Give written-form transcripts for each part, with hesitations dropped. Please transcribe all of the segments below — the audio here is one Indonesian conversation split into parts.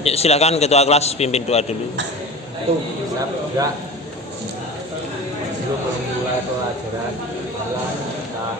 Yuk silakan ketua kelas pimpin doa dulu. Sabda sebelum memulai pelajaran malam kita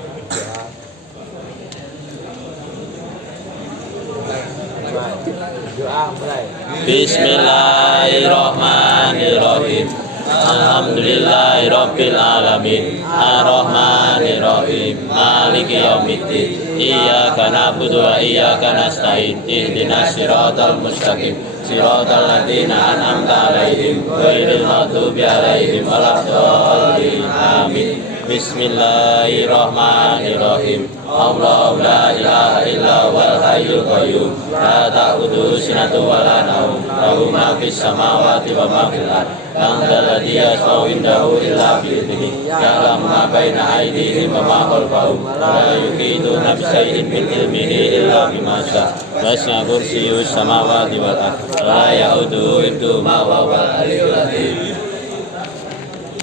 doa mulai. Bismillahirrahmanirrahim. Alhamdulillahirabbil alamin. Arrahmanirrahim. Maliki yaumiddin. Iyyaka na'budu wa iyyaka nasta'in. Ihdinas siratal mustaqim. Siratal ladzina an'amta 'alaihim ghairil maghdubi 'alaihim waladdallin. Amin. Bismillahirrahmanirrahim. Allahu la ilaha illa huwal hayyul qayyum. La ta'khudhuhu sinatun wa la nawm. Lahu ma fis samawati wa ma fil ardh. Man dzalladzi yashfa'u indahu illa bi'idhnihi. Ya'lamu ma baina aydihim wa ma khalfahum. La yuhituna bi shay'in min ilmihi illa bima syaa. Wasi'a kursiyyuhus samawati wal ardh. La ya'uduhu hifdhuhuma wa huwal 'aliyyul 'azim.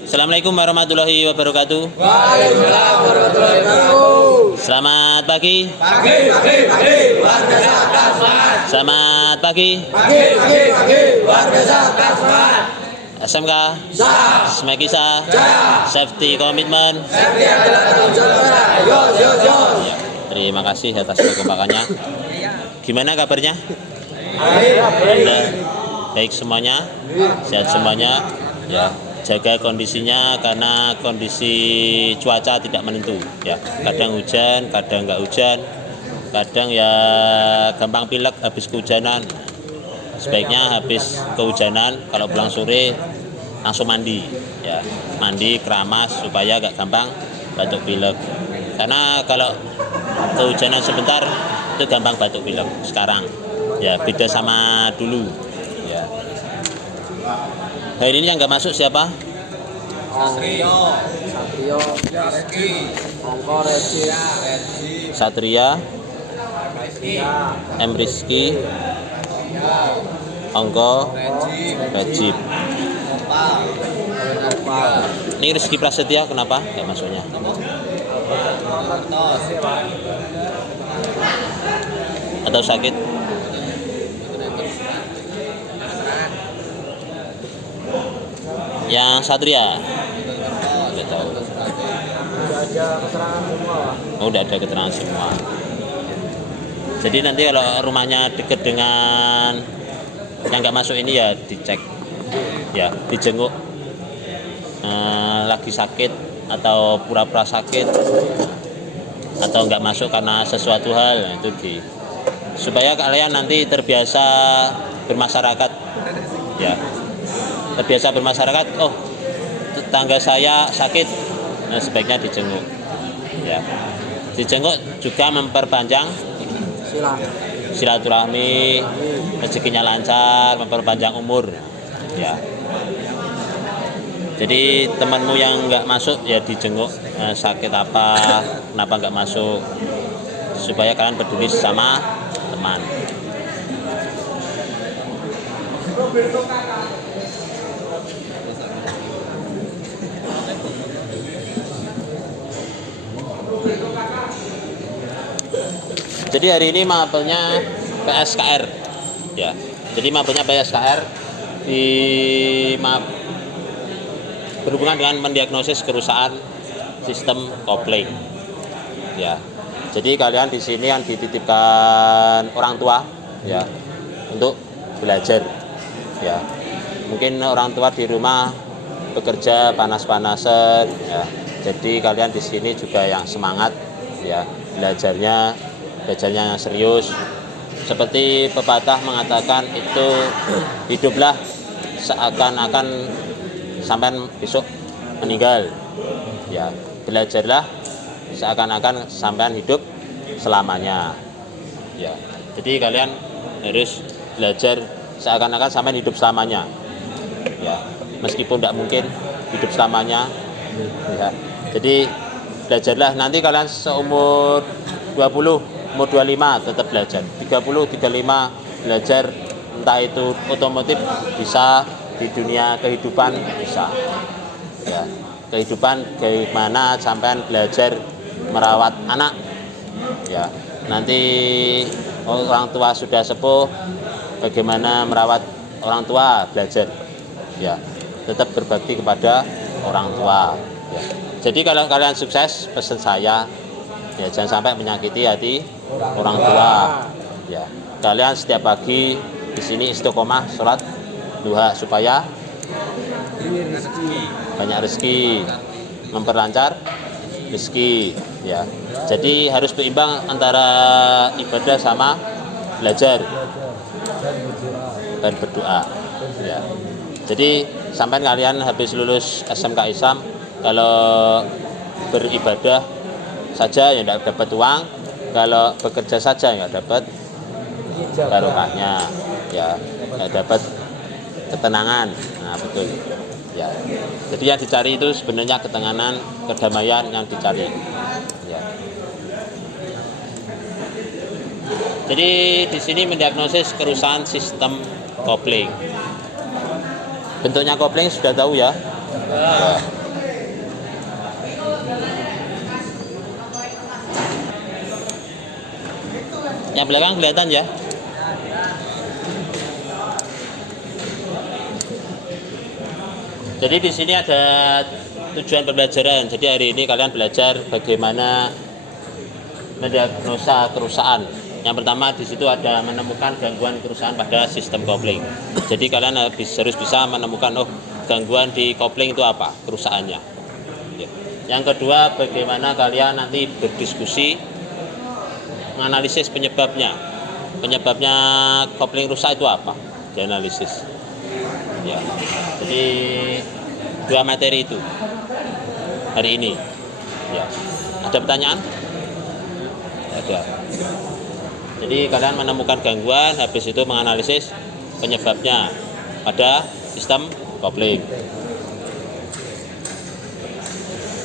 Assalamualaikum warahmatullahi wabarakatuh. Waalaikumsalam warahmatullahi wabarakatuh. Selamat pagi. Pagi. Luar biasa dan semangat. Selamat pagi. Pagi. Luar biasa dan semangat. SMK. Sah. Semekisa. Jaya. Safety komitmen. Safety adalah tanggung jawab kita. Yos. Terima kasih atas kekompakannya. Gimana kabarnya? Baik. Baik semuanya. Sehat semuanya. Ya. Jaga kondisinya karena kondisi cuaca tidak menentu ya, kadang hujan, kadang nggak hujan, kadang ya gampang pilek habis kehujanan. Sebaiknya habis kehujanan kalau pulang sore langsung mandi ya, mandi keramas supaya nggak gampang batuk pilek, karena kalau kehujanan sebentar itu gampang batuk pilek sekarang ya, beda sama dulu ya. Hari ini yang nggak masuk siapa? Satrio, Ongko, Reci, Satria, M. Rizky, Ongko, Rejib. Ini Rizky Prasetya kenapa nggak masuknya? Atau sakit? Yang Satria nggak tahu. ada keterangan semua. Udah ada keterangan semua. Jadi nanti kalau rumahnya dekat dengan yang nggak masuk ini ya dicek ya, dijenguk lagi sakit atau pura-pura sakit atau nggak masuk karena sesuatu hal, itu supaya kalian nanti terbiasa bermasyarakat ya. Terbiasa bermasyarakat, oh tetangga saya sakit, nah sebaiknya dijenguk ya. Dijenguk juga memperpanjang silaturahmi, rezekinya lancar, memperpanjang umur ya. Jadi temanmu yang nggak masuk ya dijenguk, sakit apa, kenapa nggak masuk, supaya kalian peduli sama teman. Jadi hari ini mapelnya PSKR ya. Jadi mapelnya PSKR di berhubungan dengan mendiagnosis kerusakan sistem kopling ya. Jadi kalian di sini yang dititipkan orang tua ya untuk belajar ya. Mungkin orang tua di rumah bekerja panas-panasan ya. Jadi kalian di sini juga yang semangat ya, belajarnya yang serius. Seperti pepatah mengatakan itu, hiduplah seakan-akan sampai besok meninggal ya, belajarlah seakan-akan sampai hidup selamanya ya. Jadi kalian harus belajar seakan-akan sampai hidup selamanya ya, meskipun tidak mungkin hidup selamanya ya. Jadi belajarlah, nanti kalian seumur 20, umur 25 tetap belajar, 30, 35 belajar, entah itu otomotif bisa, di dunia kehidupan bisa ya. Kehidupan gimana sampai belajar merawat anak ya. Nanti orang tua sudah sepuh bagaimana merawat orang tua, belajar. Ya, tetap berbakti kepada orang tua. Ya. Jadi kalau kalian sukses, pesan saya, ya jangan sampai menyakiti hati orang tua. Ya, kalian setiap pagi di sini istiqomah sholat duha supaya banyak rezeki, memperlancar rezeki. Ya, jadi harus berimbang antara ibadah sama belajar dan berdoa. Ya. Jadi sampai kalian habis lulus SMK Islam, kalau beribadah saja ya tidak dapat uang, kalau bekerja saja nggak dapat barokahnya, ya nggak dapat ketenangan. Nah betul. Ya. Jadi yang dicari itu sebenarnya ketenangan, kedamaian yang dicari. Ya. Jadi di sini mendiagnosis kerusakan sistem kopling. Bentuknya kopling sudah tahu ya. Ya. Yang belakang kelihatan ya. Jadi di sini ada tujuan pembelajaran. Jadi hari ini kalian belajar bagaimana mendiagnosa kerusakan. Yang pertama di situ ada menemukan gangguan kerusakan pada sistem kopling. Jadi kalian harus bisa menemukan gangguan di kopling itu apa, kerusakannya. Ya. Yang kedua bagaimana kalian nanti berdiskusi menganalisis penyebabnya. Penyebabnya kopling rusak itu apa? Dianalisis. Ya. Jadi dua materi itu hari ini. Ya. Ada pertanyaan? Ada. Jadi kalian menemukan gangguan, habis itu menganalisis penyebabnya pada sistem kopling.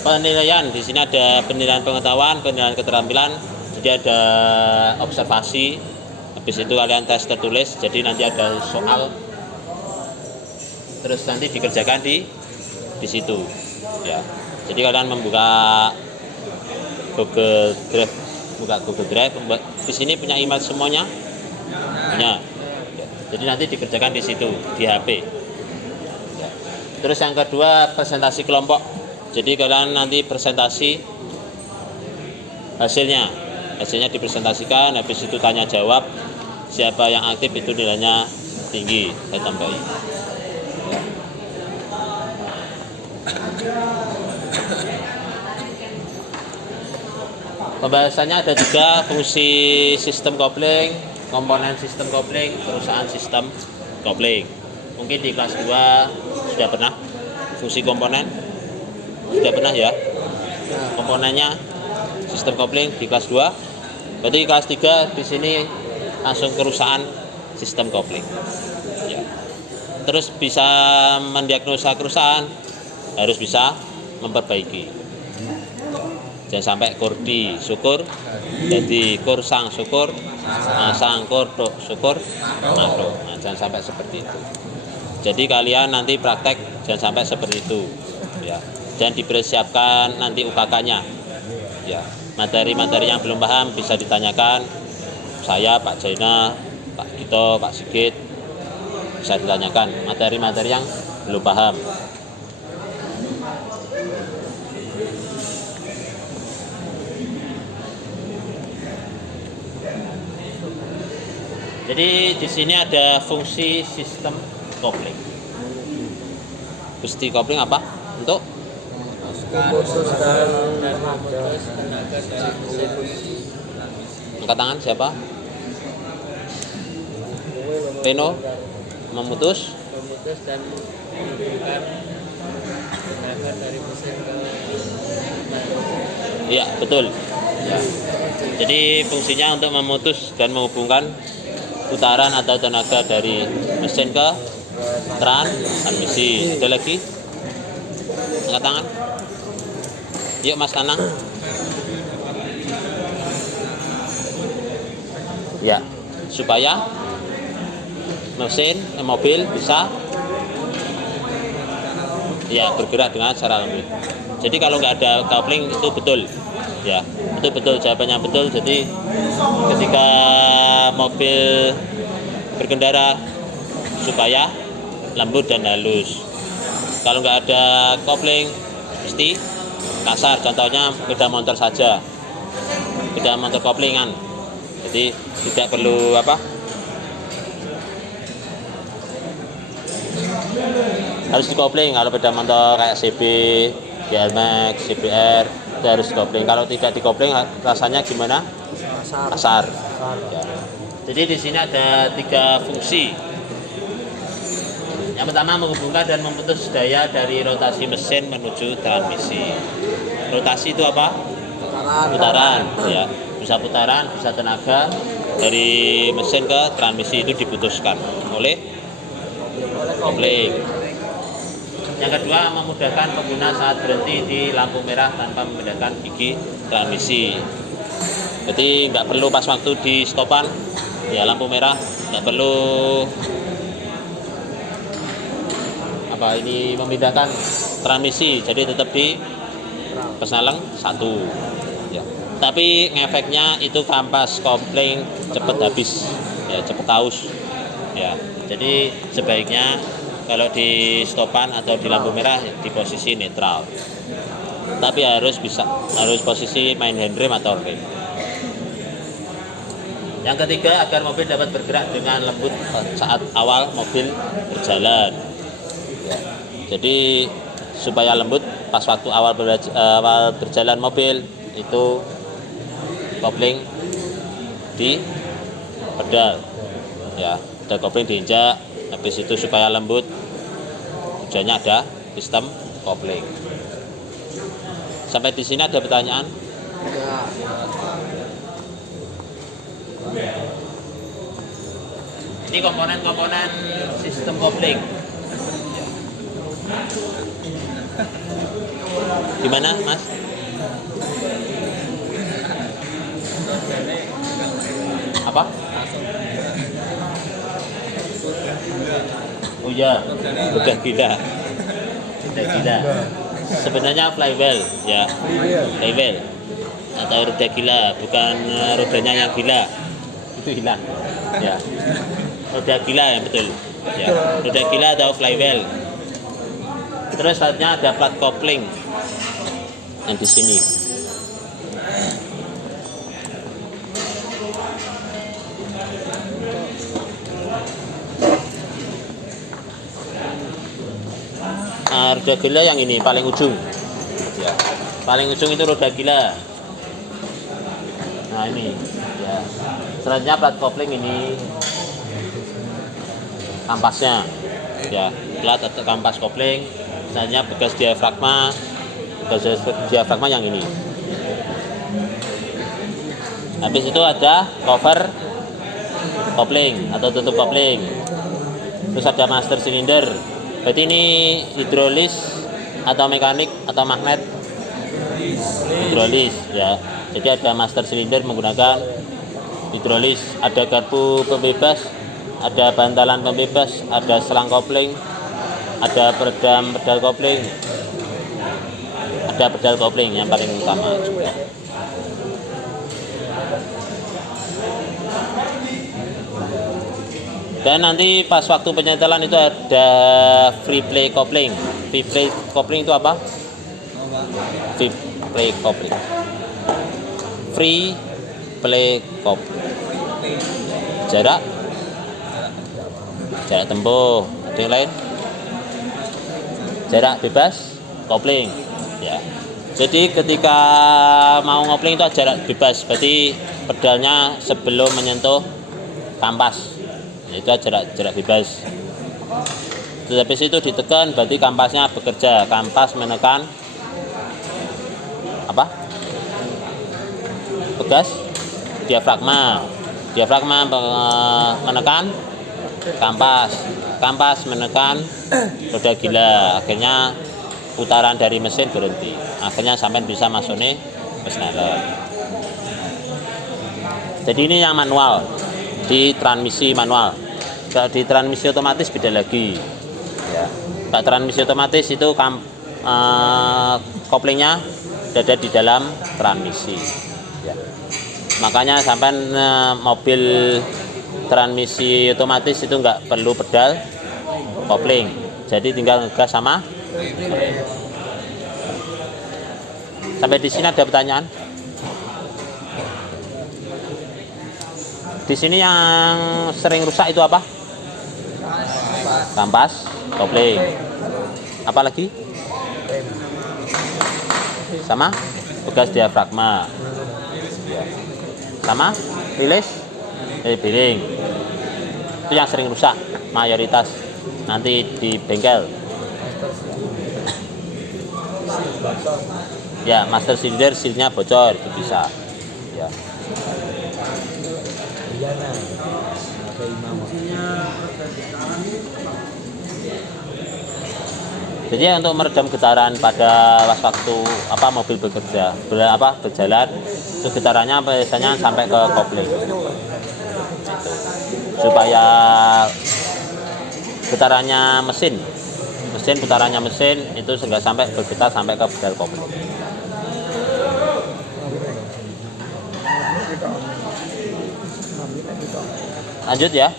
Penilaian di sini ada penilaian pengetahuan, penilaian keterampilan. Jadi ada observasi, habis itu kalian tes tertulis. Jadi nanti ada soal, terus nanti dikerjakan di situ. Ya. Jadi kalian membuka Google Drive. Di sini punya email semuanya, punya. Jadi nanti dikerjakan di situ di HP. Terus yang kedua presentasi kelompok. Jadi kalian nanti presentasi hasilnya dipresentasikan. Habis itu tanya jawab. Siapa yang aktif itu nilainya tinggi. Saya tambahin. Pembahasannya ada juga fungsi sistem kopling, komponen sistem kopling, kerusakan sistem kopling. Mungkin di kelas 2 sudah pernah fungsi komponen? Sudah pernah ya? Komponennya sistem kopling di kelas 2. Berarti kelas 3 di sini langsung kerusakan sistem kopling. Ya. Terus bisa mendiagnosa kerusakan, harus bisa memperbaiki. Jangan sampai kurdi syukur jadi kursang syukur, sang kurdo syukur mado. Nah, jangan sampai seperti itu. Jadi kalian nanti praktek jangan sampai seperti itu. Ya. Dan dipersiapkan nanti UKK-nya. Ya. Materi-materi yang belum paham bisa ditanyakan saya, Pak Jaina, Pak Gito, Pak Sigit, bisa ditanyakan materi-materi yang belum paham. Jadi di sini ada fungsi sistem kopling. Fungsi kopling apa? Untuk angkat tangan siapa? Peno memutus dan menghubungkan tenaga dari mesin ke. Iya betul. Ya. Jadi fungsinya untuk memutus dan menghubungkan putaran atau tenaga dari mesin ke transmisi. Ada lagi? Angkat tangan. Yuk Mas Anang. Ya, supaya mobil bisa ya bergerak dengan cara lembut. Jadi kalau nggak ada coupling itu betul. Ya, itu betul, jawabannya betul. Jadi ketika mobil berkendara supaya lembut dan halus. Kalau nggak ada kopling mesti kasar. Contohnya sepeda motor saja, sepeda motor koplingan. Jadi tidak perlu harus dikopling. Kalau sepeda motor kayak CB, GLMax, CBR itu harus dikopling. Kalau tidak dikopling rasanya gimana? Kasar. Ya. Jadi di sini ada 3 fungsi. Yang pertama menghubungkan dan memutus daya dari rotasi mesin menuju transmisi. Rotasi itu apa? Putaran. Ya, bisa putaran, bisa tenaga dari mesin ke transmisi itu diputuskan oleh kopling. Yang kedua memudahkan pengguna saat berhenti di lampu merah tanpa memindahkan gigi transmisi. Jadi nggak perlu pas waktu di stopan ya lampu merah, nggak perlu memindahkan transmisi, jadi tetap di persneleng 1 ya. Tapi ngefeknya itu kampas kopling cepet habis ya, cepet aus ya. Jadi sebaiknya kalau di stopan atau di lampu merah di posisi netral, tapi harus posisi main handrem atau rem. Yang ketiga, agar mobil dapat bergerak dengan lembut saat awal mobil berjalan ya. Jadi supaya lembut pas waktu awal berjalan mobil itu kopling di pedal ya, ada kopling diinjak. Habis itu supaya lembut tujuannya ada sistem kopling. Sampai di sini ada pertanyaan? Ini komponen-komponen sistem kopling. Gimana, Mas? Apa? Oh iya, udah gila. Sebenarnya flywheel ya, flywheel atau roda gila, bukan rodanya yang gila. Itu hilang. Ya. Roda gila yang betul. Ya. Roda gila atau flywheel. Terus selanjutnya ada plat kopling yang di sini. Roda gila yang ini paling ujung ya, paling ujung itu roda gila. Nah ini ya, selanjutnya plat kopling ini kampasnya ya, plat atau kampas kopling. Selanjutnya bekas diafragma yang ini. Habis itu ada cover kopling atau tutup kopling. Terus ada master silinder. Berarti ini hidrolis atau mekanik atau magnet? Hidrolis ya. Jadi ada master silinder menggunakan hidrolis, ada garpu pembebas, ada bantalan pembebas, ada selang kopling, ada peredam pedal kopling, ada pedal kopling yang paling utama juga. Dan nanti pas waktu penyetelan itu ada free play kopling. Free play kopling itu apa? Free play kopling. Free play kopling. Jarak tempuh. Ada yang lain? Jarak bebas kopling. Ya. Jadi ketika mau ngopling itu jarak bebas. Berarti pedalnya sebelum menyentuh kampas. Itu jarak bebas. Habis itu ditekan berarti kampasnya bekerja. Kampas menekan apa? Bekas diafragma menekan kampas menekan roda gila. Akhirnya putaran dari mesin berhenti. Akhirnya sampai bisa masuk nih persneleng. Jadi ini yang manual, di transmisi manual. Kalau di transmisi otomatis beda lagi ya. Kalau transmisi otomatis itu koplingnya ada di dalam transmisi ya. Makanya sampai mobil transmisi otomatis itu nggak perlu pedal kopling, jadi tinggal ngegas sama rem. Sampai di sini ada pertanyaan? Di sini yang sering rusak itu apa? Kampas, kopling. Apa lagi? Sama bekas diafragma. Ya. Sama rilis bearing. Itu yang sering rusak mayoritas nanti di bengkel. Ya, master cylinder sealnya bocor itu bisa. Ya. Jadi untuk meredam getaran pada waktu mobil bekerja, berjalan, itu getarannya biasanya sampai ke kopling. Supaya getarannya mesin putarannya mesin itu nggak sampai bergetar sampai ke pedal kopling. Lanjut ya.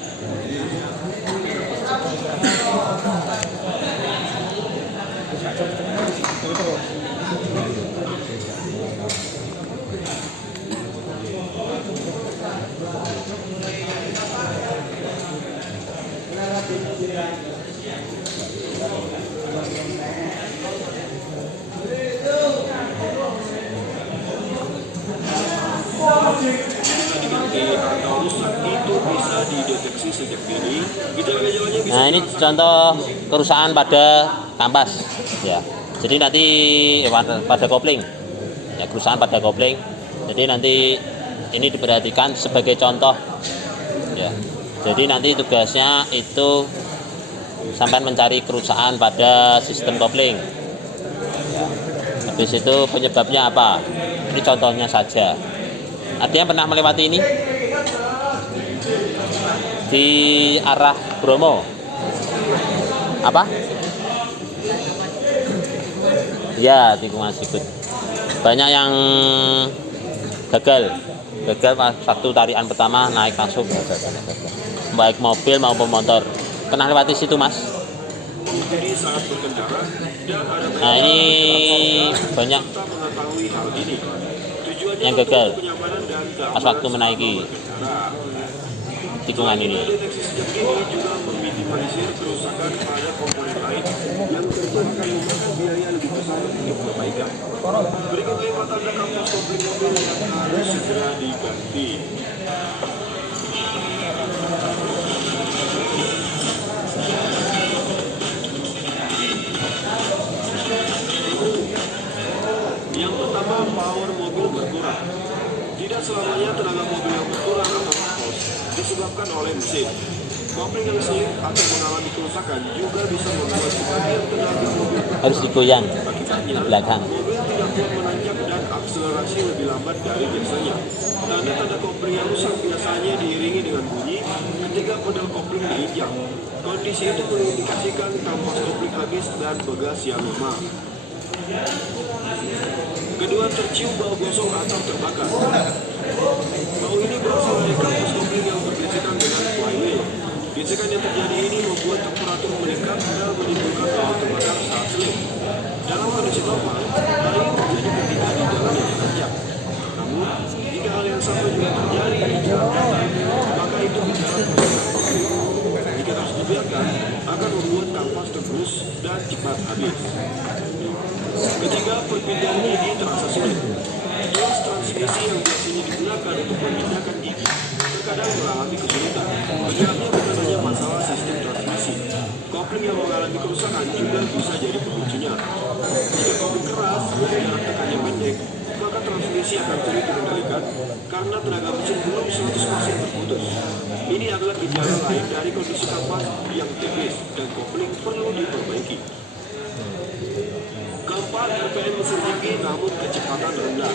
Nah, ini contoh kerusakan pada kampas ya. Jadi nanti pada kopling. Ya, kerusakan pada kopling. Jadi nanti ini diperhatikan sebagai contoh ya. Jadi nanti tugasnya itu sampai mencari kerusakan pada sistem kopling ya. Habis itu penyebabnya apa, ini contohnya saja. Artinya pernah melewati ini di arah Bromo apa ya, tikungan sikut banyak yang gagal waktu tarian pertama naik langsung gagal. Baik mobil maupun motor. Pernah lewati situ mas? Nah ini banyak yang gagal pas waktu menaiki tikungan ini. Yang pertama, power mobil berkurang. Tidak selamanya tenaga mobil yang berkurang atau loss disebabkan oleh mesin. Kopling yang slip atau mengalami kerusakan juga bisa membuat sebagian tenaga mobil Harus digoyang akibatnya di belakang. mobil tidak kuat menanjak dan akselerasi lebih lambat dari biasanya. Tanda-tanda kopling yang rusak biasanya diiringi dengan bunyi ketika pedal kopling diinjak. Kondisi itu mengindikasikan kampas kopling habis dan bagasi yang lemah. Kedua, tercium bau gosong atau terbakar. Bau ini berasal dari kampas kopling yang bergesekan dengan flywheel. Gesekan yang terjadi ini membuat temperatur meningkat dan menimbulkan bau terbakar saat slip. Dalam kondisi normal, hal ini terjadi ketika di jalan yang menanjak. Namun, jika hal yang sama juga terjadi di jalan datar, maka itu bicara kerusakan kopling. Jika terus dibiarkan, akan membuat kampas tergerus dan cepat habis. Ketiga, perpindahan gigi terasa sulit. Gears transmisi yang biasanya digunakan untuk memindahkan gigi terkadang mengalami kesulitan. Akibatnya bukan hanya masalah sistem transmisi. Kopling yang mengalami kerusakan juga bisa jadi pemicunya. Jika kopling keras dan jarak tekannya pendek, maka transmisi akan sulit dikendalikan karena tenaga mesin belum 100% terputus. Ini adalah gejala lain dari kondisi kampas yang tipis dan kopling perlu diperbaiki. Keempat, RPM mesin tinggi namun kecepatan rendah.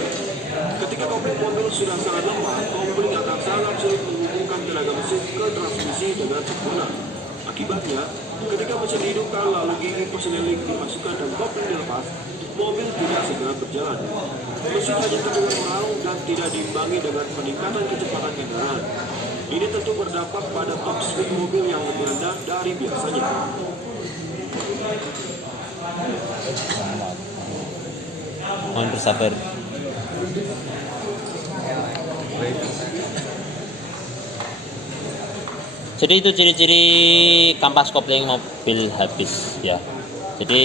Ketika kopling mobil sudah sangat lemah, kopling akan sangat sulit menghubungkan tenaga mesin ke transmisi dengan sempurna. Akibatnya, ketika mesin dihidupkan lalu gigi persneling dimasukkan dan kopling dilepas, mobil tidak segera berjalan. Mesin hanya terdengar meraung dan tidak diimbangi dengan peningkatan kecepatan kendaraan. Ini tentu berdampak pada top speed mobil yang lebih rendah dari biasanya. Mohon bersabar. Jadi itu ciri-ciri kampas kopling mobil habis ya. Jadi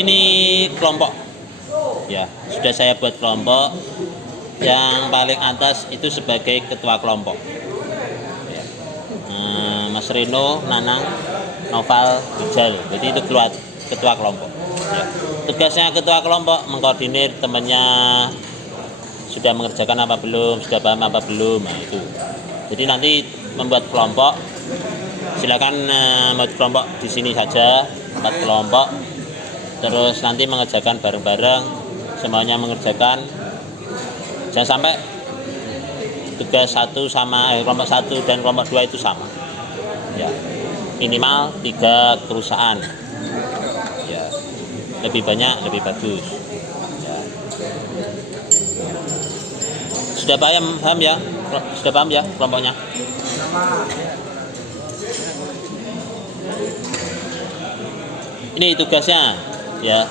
ini kelompok ya, sudah saya buat kelompok. Yang paling atas itu sebagai ketua kelompok ya. Mas Rino, Nanang, Noval, Rijal, jadi itu ketua kelompok ya. Tugasnya ketua kelompok mengkoordinir temannya sudah mengerjakan apa belum, sudah paham apa belum, nah itu. Jadi nanti membuat kelompok, silakan membuat kelompok di sini saja, 4 kelompok. Terus nanti mengerjakan bareng-bareng, semuanya mengerjakan. Jangan sampai tugas kelompok 1 dan kelompok 2 itu sama. Ya. Minimal 3 perusahaan. Ya. Lebih banyak lebih bagus. Ya. Sudah paham ya? Sudah paham ya kelompoknya? Ini tugasnya ya.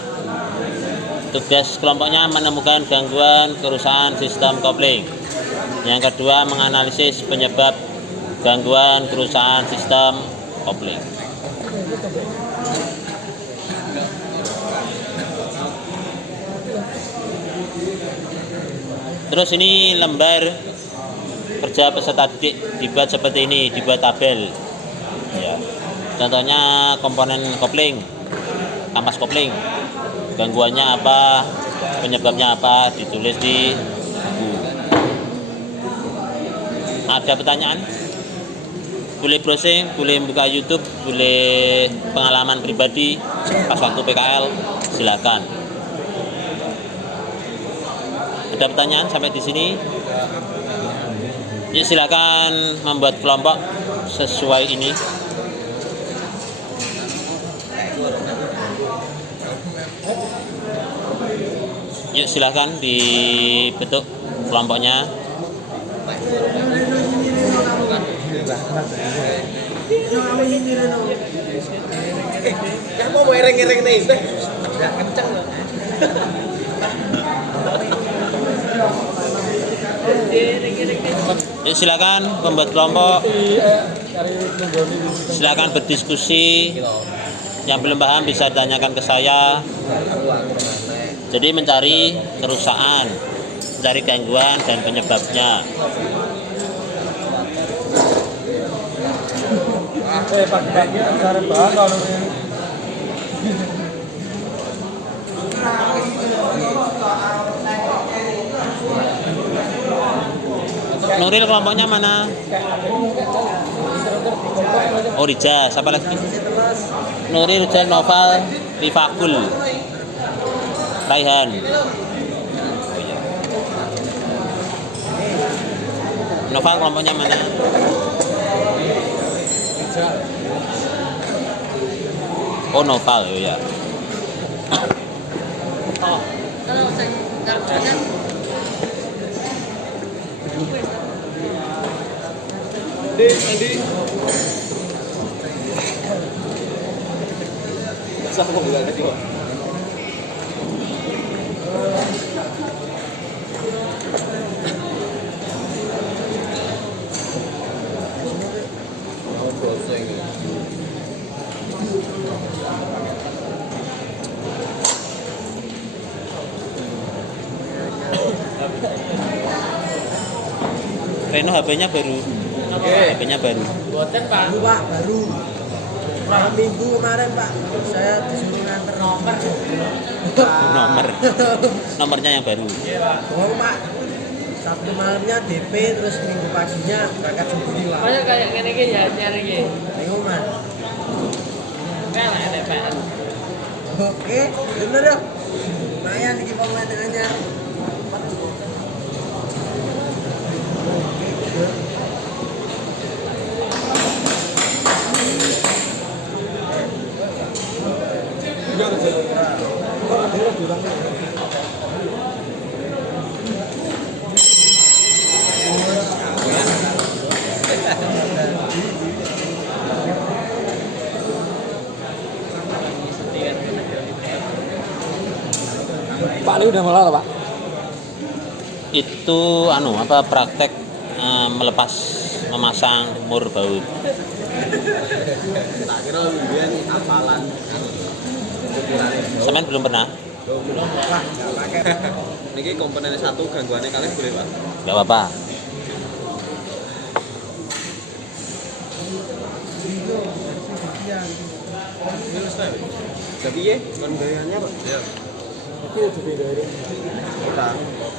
Tugas kelompoknya menemukan gangguan kerusakan sistem kopling. Yang kedua, menganalisis penyebab gangguan kerusakan sistem kopling. Terus ini lembar kerja peserta didik dibuat seperti ini, dibuat tabel. Ya. Contohnya komponen kopling, kampas kopling. Gangguannya apa, penyebabnya apa, ditulis di buku. Ada pertanyaan? Boleh browsing, boleh buka YouTube, boleh pengalaman pribadi pas waktu PKL, silakan. Ada pertanyaan sampai di sini? Ya, silakan membuat kelompok sesuai ini. Yuk silahkan dibentuk kelompoknya. Ya mau ereng-ereng nih, udah kenceng loh. Yuk silakan membuat kelompok. Silakan berdiskusi. Yang belum paham bisa ditanyakan ke saya. Jadi mencari kerusakan, mencari gangguan dan penyebabnya. Nuril kelompoknya mana? Oh Rija, siapa lagi? Nuril, Rijal, Noval, Rifakul, Raihan. Noval kelompoknya mana? Oh Noval, ya. Kalau saya nggak Andi. Sama enggak ada juga. Reno HP-nya baru. HP-nya baru. Buatan Pak. Pak, baru. Malam Minggu kemarin Pak, saya disuruh nganter nomor. Nomornya yang baru. Oh Pak, Sabtu malamnya DP, terus Minggu paginya berangkat sendiri Pak. Masa kayak gini ya nyari gini. Tengok Mas. Kalah DPR. Oke, bener ya. Lumayan nih pemandangannya. Pak ini udah mulai Pak. Itu praktek melepas memasang mur baut. Tak kira mbiyen apalan. Semen belum pernah? Niki komponen 1 gangguannya kalian boleh, Pak? Nggak apa-apa. Jadi ya, kon gayanya Pak. Iya. Ora.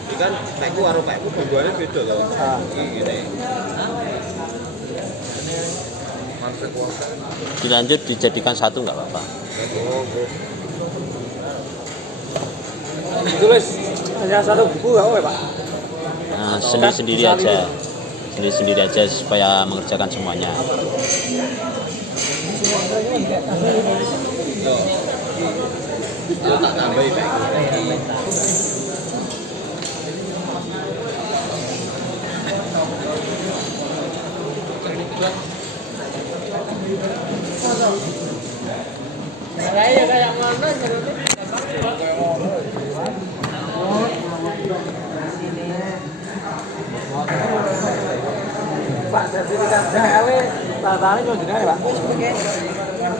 Iki kan pekku karo pekku gangguannya beda loh. Iki ngene. Dilanjut dijadikan satu nggak apa-apa. Tulis hanya satu buku nggak apa Pak? Nah, sendiri-sendiri aja. Sendiri-sendiri aja supaya mengerjakan semuanya. Yo tak tambahi pekku. Kayak kayak mana jeruk? Pak, sertifikat DL tanda tangannya cuma jenenge Pak.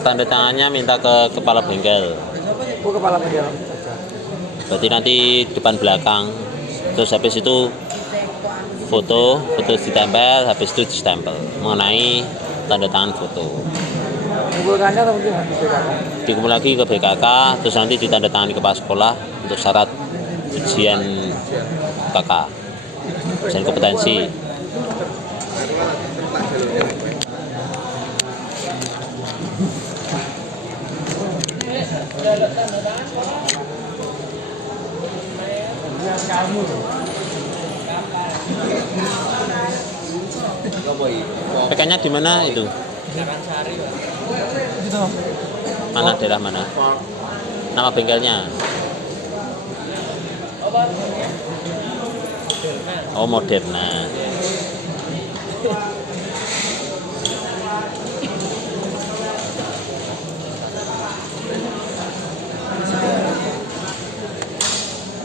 Tanda tangannya minta ke kepala bengkel. Oh kepala bengkel. Berarti nanti depan belakang. Terus habis itu foto ditempel, habis itu distempel mengenai tanda tangan foto. Kumpulkannya atau mungkin di BKK? Dikumpul lagi ke BKK, terus nanti ditandatangani kepala sekolah untuk syarat ujian KK, ujian kompetensi. PK-nya di mana itu? Mana daerah mana? Nama bengkelnya? Oh, Moderna.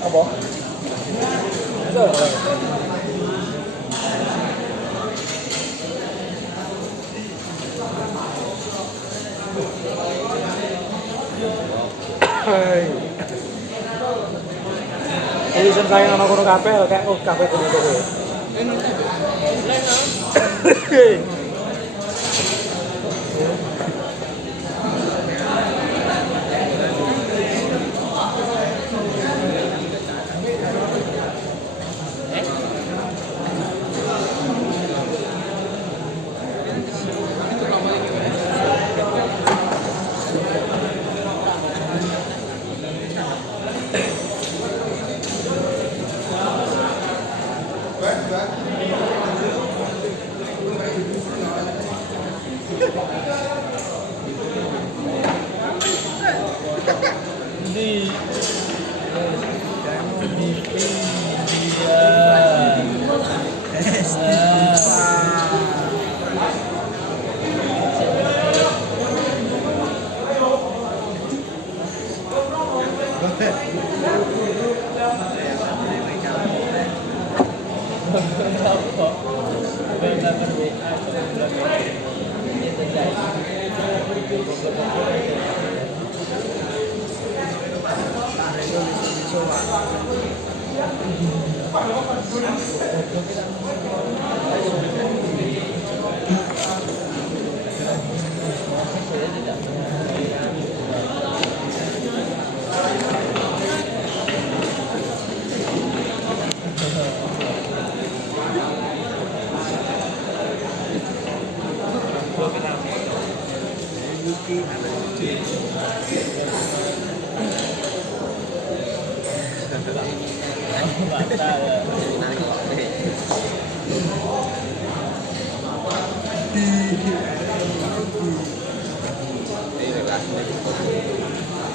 Apa? Tulisan saya nama kono kabeh kayak kabeh kono kono.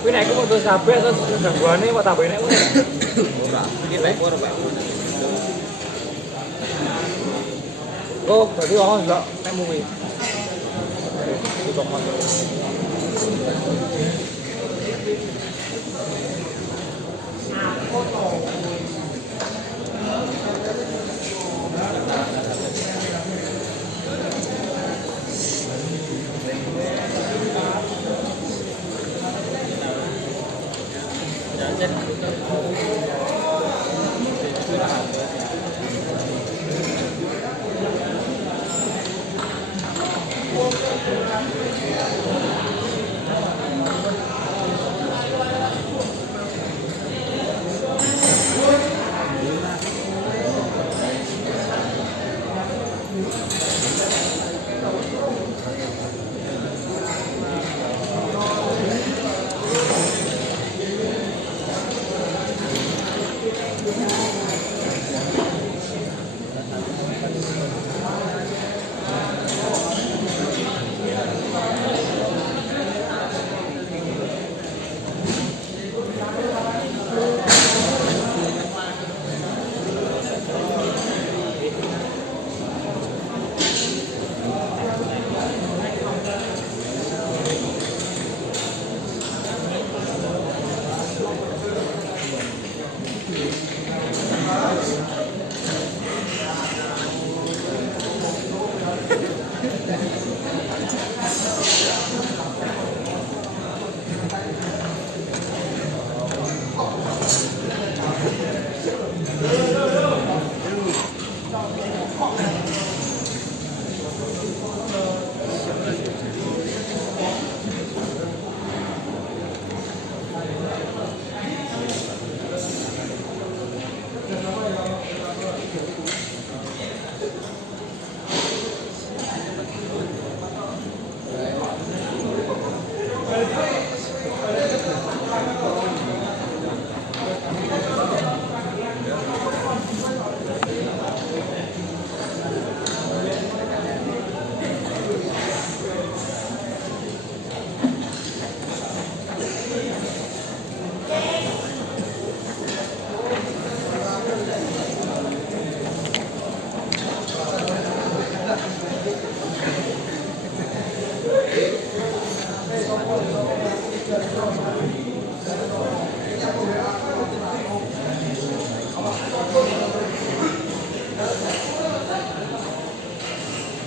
Kuwi nek aku mau terus sampai terus gangguane kok tambahin nek ngono. Ora. Iki baikku ora baikku. Oh, berarti wong ndelok nemu kuwi.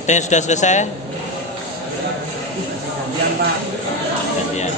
Ada yang sudah selesai? Gantian Pak. Gantian.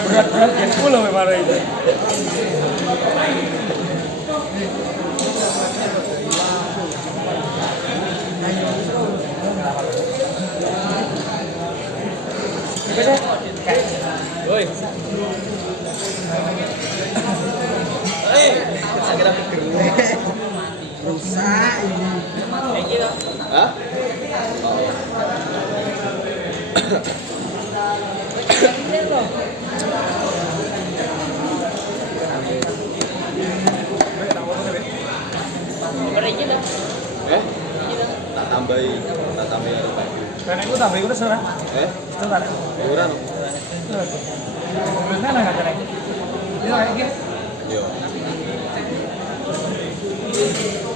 berat-berat yang pulau memang itu. Woi. Akhirnya pikir rusak ini. hah? Tak tambahin Karena itu tambah itu sana. Itu kan. kurang Terusnya nggak keren. Ini kayak gini. yo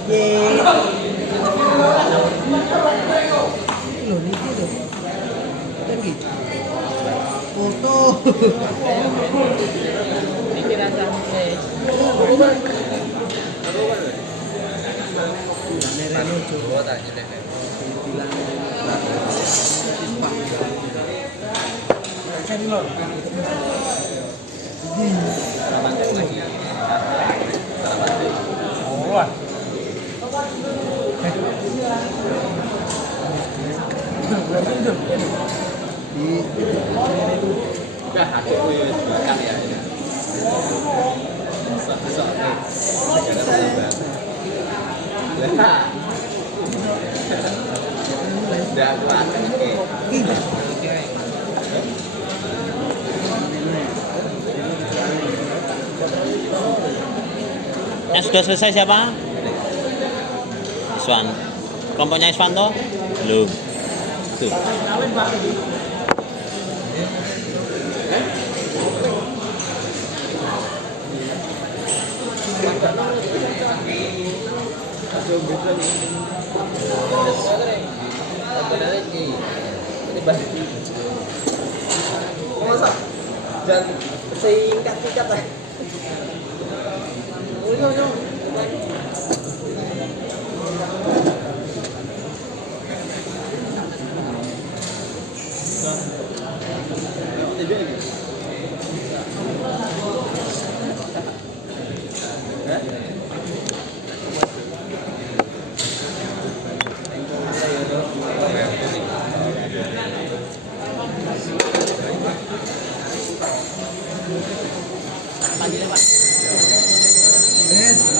Ye. Loh niki loh. Kan gitu. Foto. Ini rasa. Merano coba tanya deh. Saya di luar. Oh, lah. udah adikku ya belakang ya sok lah udah aku akan Yang sudah selesai siapa? Iswan. Kelompoknya Iswan toh? Belum. Tuh. Dan singkat-singkat lah.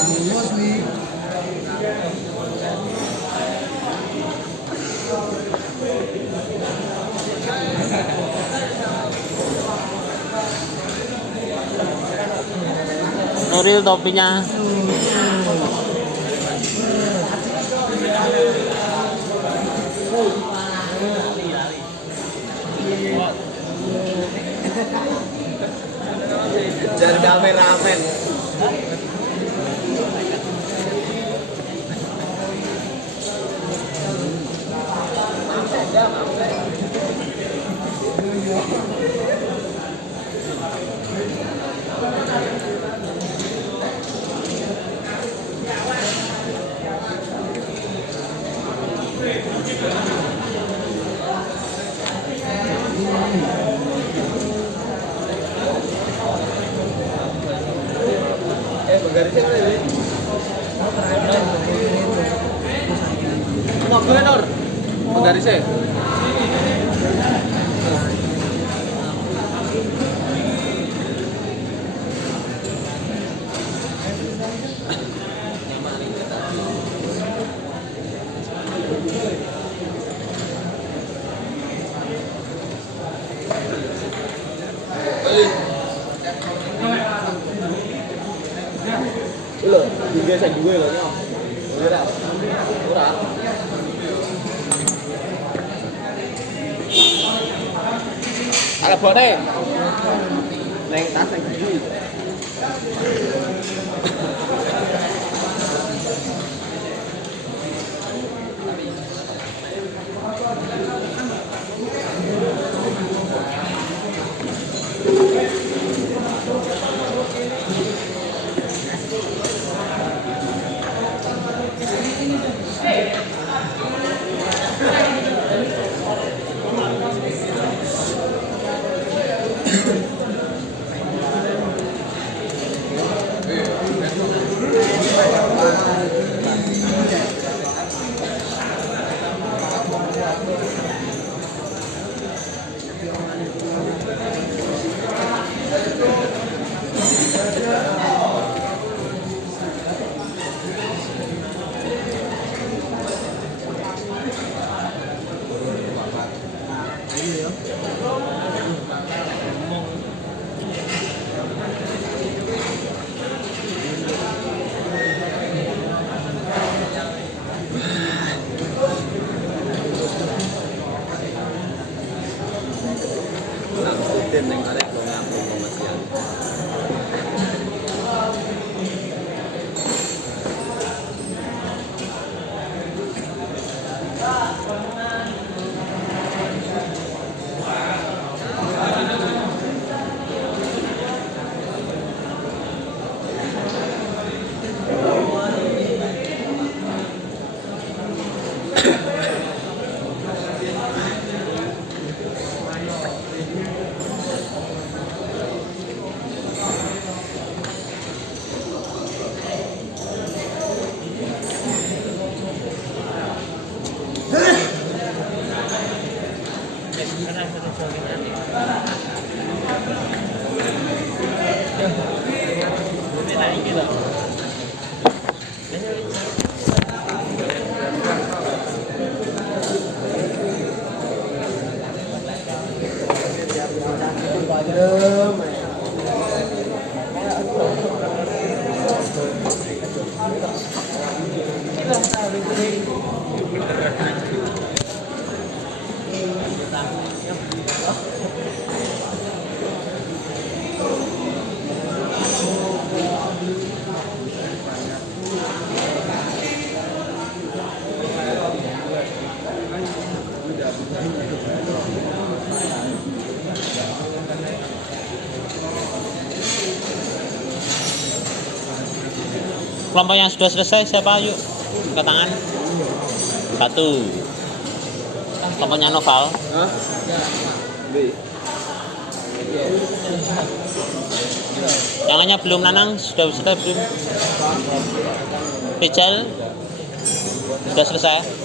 Lulus nih. Nuril topinya. jadi kameramen garisnya mana ini? Mobilnya Nur, garisnya. Lho, biasa gue lho nyok. Ora. Ora. Ala bone. Neng tas neng gigi. Kelompok yang sudah selesai siapa? Yuk, angkat tangan. 1. Kelompoknya Noval. Hah? B. Yang lainnya belum. Nanang sudah selesai belum? Rijal sudah selesai.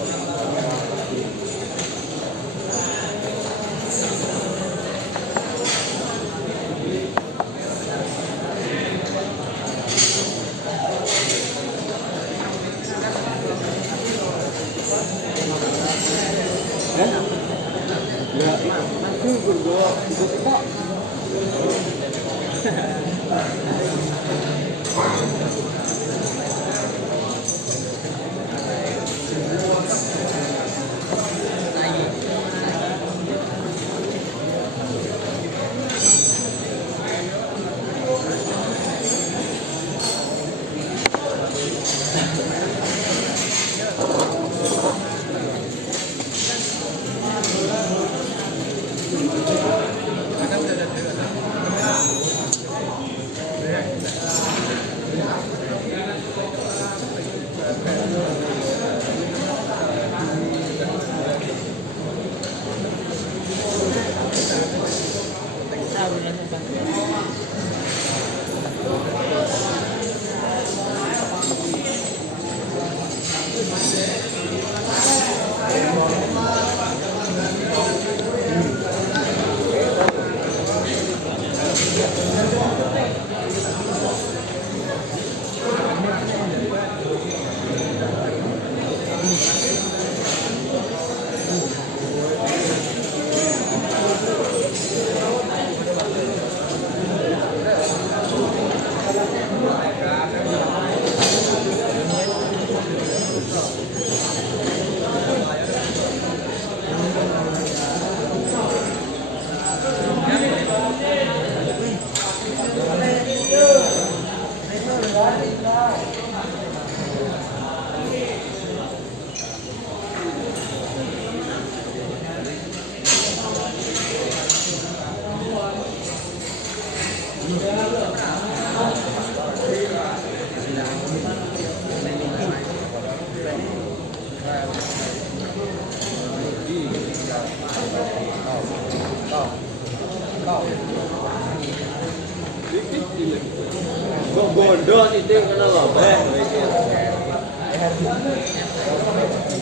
Kok bondo titik ngono lho, Beh.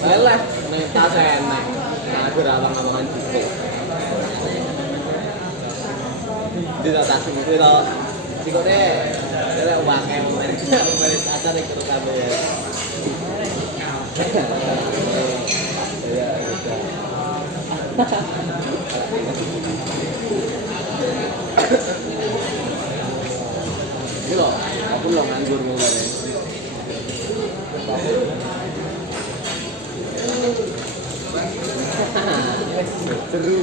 Alah, nek tas enak. Aku ora awang-awangan titik. Di tas itu lho. Sikone lek wae men tasar iki terus kabeh. Ya, ini loh, aku lo nganggur mulai. Seru.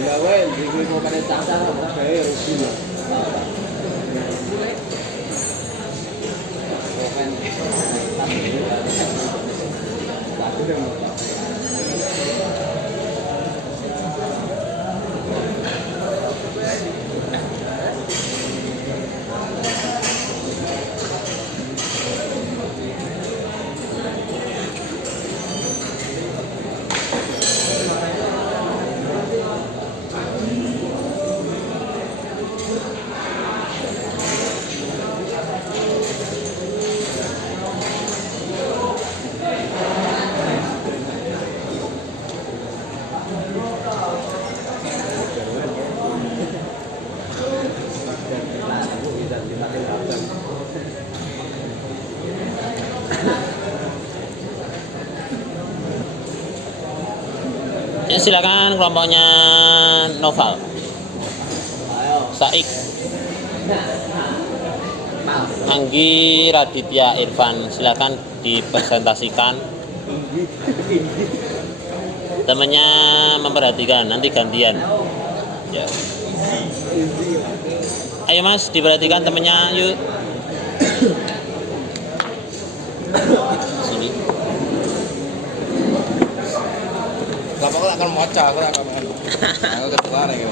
Ya weh, gue mau pada cacar apa kayak rugi lah. Ya, silakan kelompoknya Noval. Saik, Anggi, Raditya, Irfan, silakan dipresentasikan. Temannya memperhatikan, nanti gantian. Ya. Ayo Mas, diperhatikan temennya, yuk. Sini. Lama aku akan moca, aku akan aku ketua nih.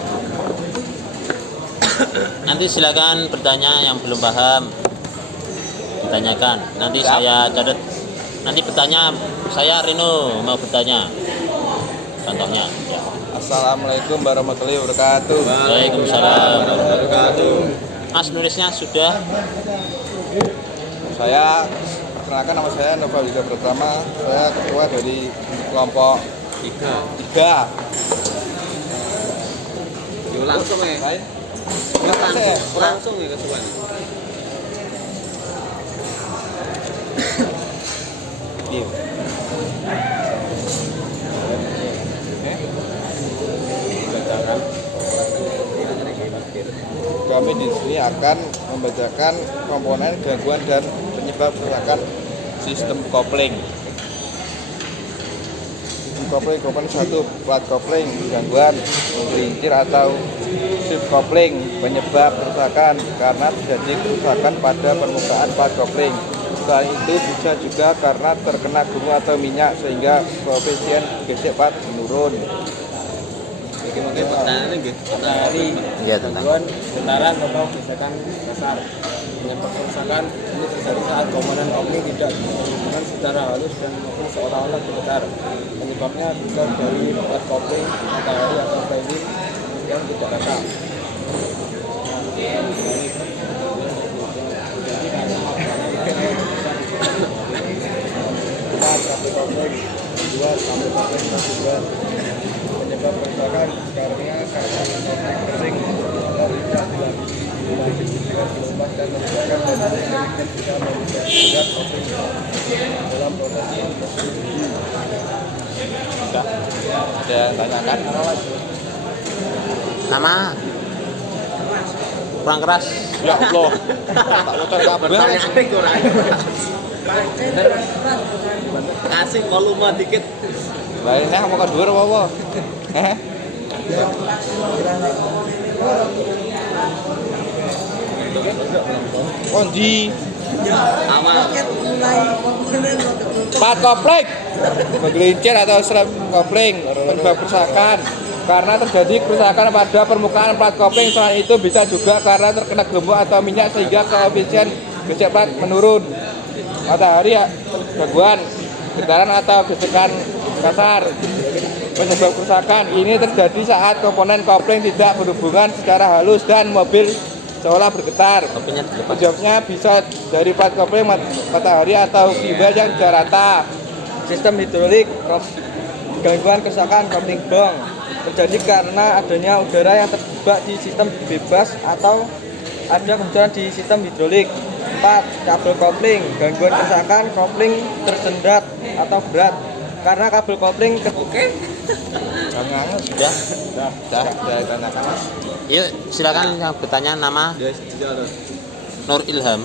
Nanti silakan bertanya yang belum paham. Ditanyakan. Nanti saya catat. Nanti bertanya, saya Rino mau bertanya. Contohnya. Ya. Assalamualaikum warahmatullahi wabarakatuh. Waalaikumsalam warahmatullahi wabarakatuh. Mas nulisnya sudah. Saya perkenalkan, nama saya Nova Wida Pratama. Saya ketua dari kelompok 3. Yuk langsung ya. Langsung ya kesukaan. Kami di sini akan membacakan komponen, gangguan dan penyebab kerusakan sistem kopling. Sistem kopling komponen 1, plat kopling, gangguan, menggelincir atau shift kopling, penyebab kerusakan karena terjadi kerusakan pada permukaan plat kopling. Selain itu bisa juga karena terkena gumuk atau minyak sehingga koefisien gesek plat menurun. Mungkin pertanyaannya gitu. Dari Ya, tentang. gangguan getaran atau gesekan dasar. Penyebab kerusakan ini terjadi saat komponen kopling tidak dihubungkan secara halus dan maupun seolah-olah bergetar. Penyebabnya bisa dari plat kopling, matahari atau framing yang tidak rata. Jadi karena sampai kopling, 2 sampai kopling, 3. Penyebab kerusakan karena kering dan tidak dilanjutkan kelupas dan menyebabkan banyak yang bisa membuat berat kopling dalam proses distribusi. Ada tanyakan? Nama? Kurang keras. Ya Allah. Tak bocor kabeh. Pertanyaannya kurang. Kasih volume dikit. Lainnya mau kedua apa? Heh. Konji Awal. plat kopling, menggelincir atau serem kopling, penyebab kerusakan karena terjadi kerusakan pada permukaan plat kopling. Selain itu bisa juga karena terkena gembok atau minyak sehingga koefisien gesek plat menurun. Matahari, gangguan, getaran atau gesekan kasar. Penyebab kerusakan ini terjadi saat komponen kopling tidak berhubungan secara halus dan mobil seolah bergetar. Penyebabnya bisa dari plat kopling, matahari atau fiber yang tidak rata. Sistem hidrolik, gangguan kerusakan kopling bong terjadi karena adanya udara yang terjebak di sistem bebas atau ada kebocoran di sistem hidrolik. 4. Kabel kopling, gangguan kerusakan kopling tersendat atau berat karena kabel kopling Jangan sudah tanyakan Mas. Yuk, silakan yang bertanya. Nama? Nur Ilham.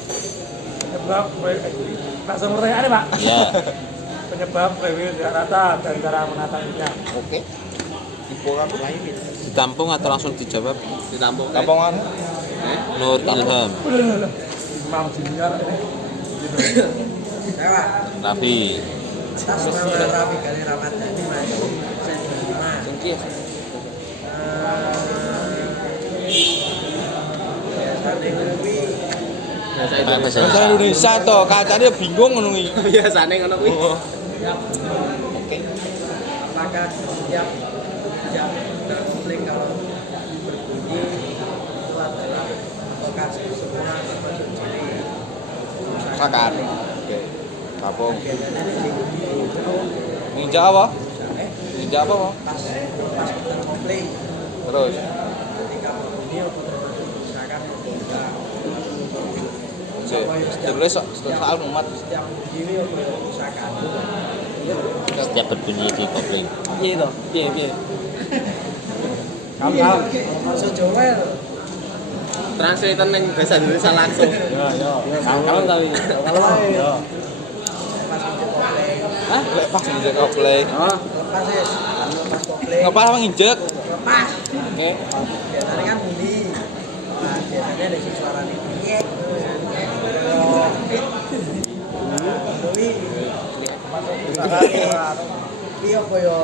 Penyebab langsung pertanyaannya Pak. Ya. Penyebab rewel tidak rata dan cara mengatasinya. Oke. Dibuang lain. Ditampung atau langsung dijawab? Ditampung. Kampungan. Nur Ilham. Mau junior ini. Raffi. Tas Rafi kali Ramadhani Mas. Singkir. Bahasa Indonesia to, kacane bingung ngono iki. Biasane ngono kuwi. Oke. Apakah setiap jam kopling kalau berbunyi itu adalah lokasi semua termasuk ciri Makan. Oke. Kampung. Ninja apa? Ninja apa, Bang? pas putar kopling Terus ketika berbunyi untuk termasuk kerusakan atau enggak. Dulu soal umat. Setiap berbunyi di kopling. Piye to? Piye? Kamu. Translator ning bahasa Indonesia langsung. Kalau tapi kalau ya. Lek pas injek kopling. Oh, Ngapa apa nginjek? oke. Biasanya kan bunyi. Nah, biasanya ada suara nih. Iya apa ya?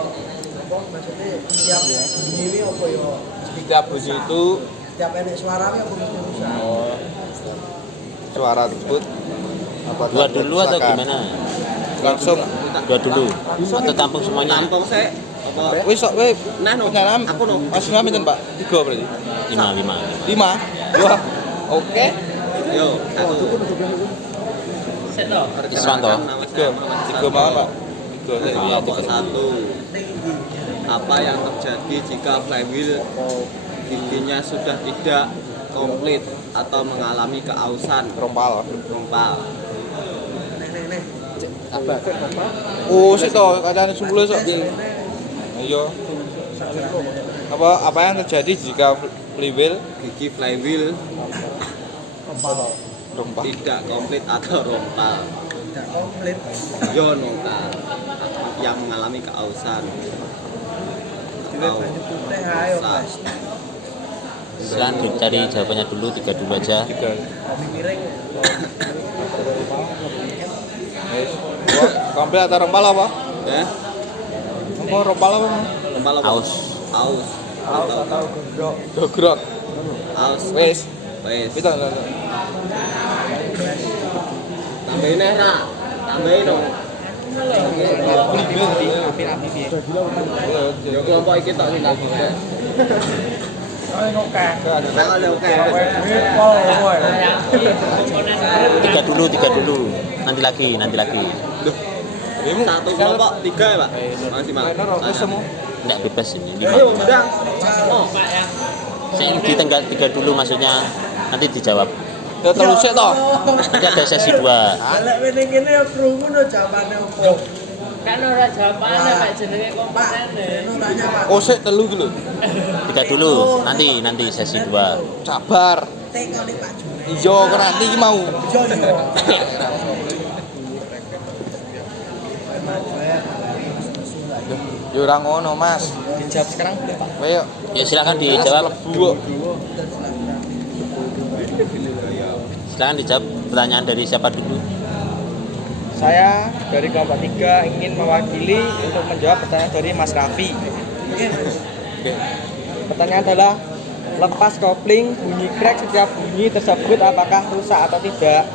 Apa maksudnya setiap bunyi ini apa ya? Setiap bunyi itu Setiap enek suara ini apa mesti rusak? suara tersebut apa Dua dulu atau gimana? langsung Dua dulu atau tampung semuanya? Tampung sik apa? wis sok we Nah, no. penyalam Aku no. Mas Imam pinten Pak? 3 berarti 5. 5 wah oke Yo, satu. Iswanto. 3 mawon Pak 3 Kelompok satu. Apa yang terjadi jika flywheel giginya sudah tidak komplit atau mengalami keausan? rompal Rompal. oh sik to kacane 10 sok iya apa yang terjadi jika flywheel Gigi flywheel rompal tidak komplit atau rompal. Tidak komplit. Yo nongkar. Yang mengalami keausan. Banyu putih ayo guys. Silahkan dicari jawabannya dulu, 3 dulu aja. 3 Kopi miring. komplit atau rompal apa? Ya, Apa rompal apa? rompal apa? Aus. Aus. Atau gendok. Dogrok. Aus. Wis. Wes. Pita. Tambahin ra. Tambahin dong. Yo kelompok iki tok sing tak bisa. Nah, kalau oke. 3 dulu. Nanti lagi. Satu kelompok 3 ya, Pak. Maksimal. Enggak bebas ini. Ayo, 5. undang. Oh, Saya di tengah 3 dulu maksudnya nanti dijawab. Ya terus sik to. Nanti ada sesi 2. Lek ngene ngene ya krungu no jawabane opo? Kan ora jawabane Pak jenenge Pak, komponene. no tanya Pak. Oh sik telu iki lho. 3 dulu. Nanti sesi 2. Sabar. Tekone Pak June. Iya nanti iki mau. Yo yo. Ya ora ngono, Mas. Dijawab sekarang boleh Pak. Ayo. Ya silakan dijawab. Bu. Silakan dijawab pertanyaan dari siapa dulu? Saya dari kelompok 3 ingin mewakili untuk menjawab pertanyaan dari Mas Raffi. Pertanyaan adalah lepas kopling bunyi crack setiap bunyi tersebut apakah rusak atau tidak?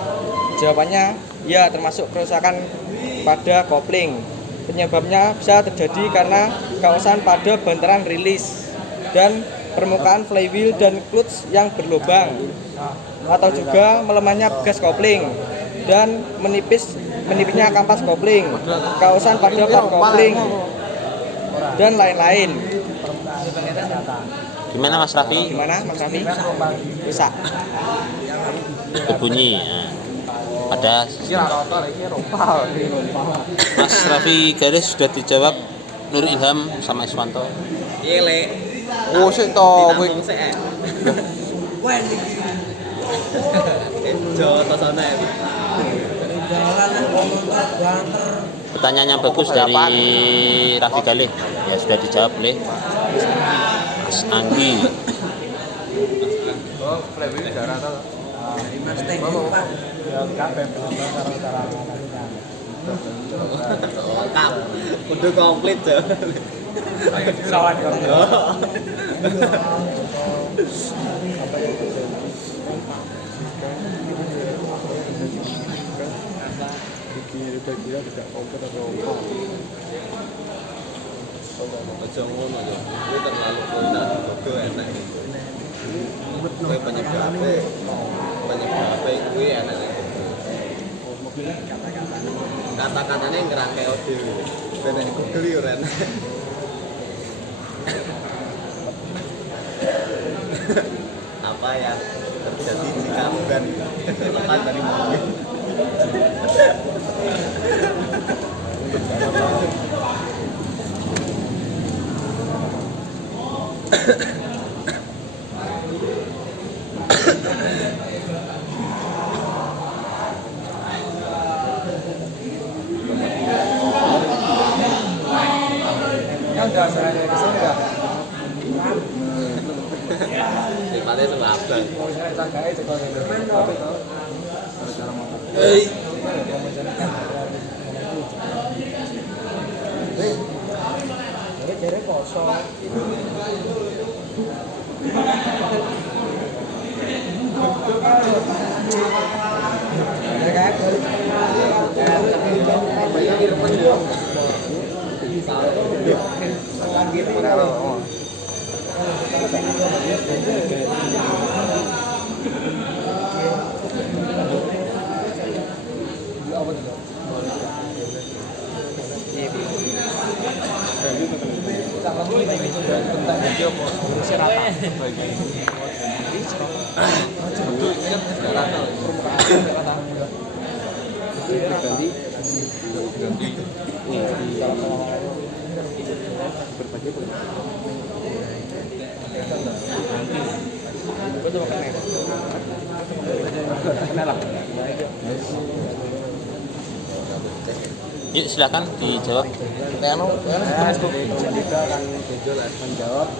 Jawabannya ya, termasuk kerusakan pada kopling. Penyebabnya bisa terjadi karena keausan pada bantaran rilis dan permukaan flywheel dan clutch yang berlubang, atau juga melemahnya gas kopling dan menipisnya kampas kopling, keausan pada plat kopling, dan lain-lain. Gimana Mas Raffi? Gimana Mas Raffi? Rusak. Berbunyi. Nah, pada Mas Raffi Garis sudah dijawab. Nur Ilham sama Iswanto. iya le. Oh sik to. Ditampung sik. Wah iki. Jawa to sana. Jalan nang motor banter. Pertanyaan yang bagus dari Raffi Galih. Ya sudah dijawab oleh Mas Anggi. Oh, flywheel darah to. Mas thank you Pak. Lengkap. Kudu komplit, Jo. Sawan kok. Aja ngono ya. Kuwi terlalu kotak bodo enak. Kuwi penyebabnya kuwi enak. Kata-katanya ngerangkai audio. Ben Google yo ren. Apa yang terjadi jadi kamu kan lepas dari mobil. Kan udah misalnya kesel enggak? Sifatnya itu abang. Mau misalnya canggai cekol gitu. Tapi tau. Cara motor. Jadi kosong. Yuk silakan dijawab. Kita akan jujur menjawab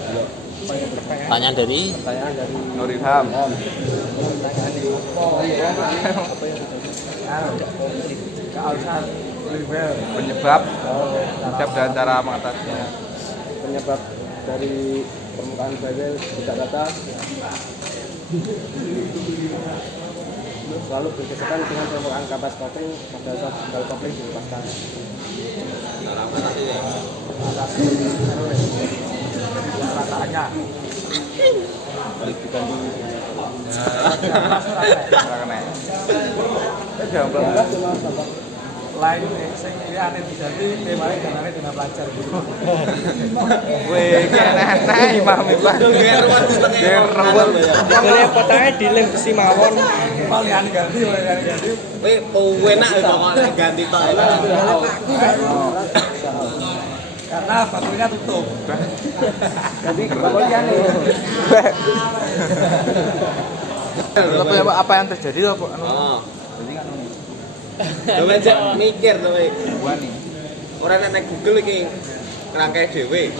Pertanyaan dari pertanyaan dari Nur Ilham. Penyebab dan cara mengatasinya. penyebab dari permukaan badai tidak rata selalu bergesekan dengan permukaan kapas kopling pada saat bal kopling dilepaskan. Rataannya. Lain sing liyane dijadi temane janane dina pelajar. Weh, aneh Imam Ibn. Gerwel. Boleh potongnya di lem besi mawon. Malian ganti. Kowe enak ya pokoknya ganti tok. Karena batunya tutup. Jadi kebagian nih. Apa yang terjadi apa? Oh. Kowe cek mikir to kowe. Gua nih. Ora nek Google iki ngrangkai dhewe.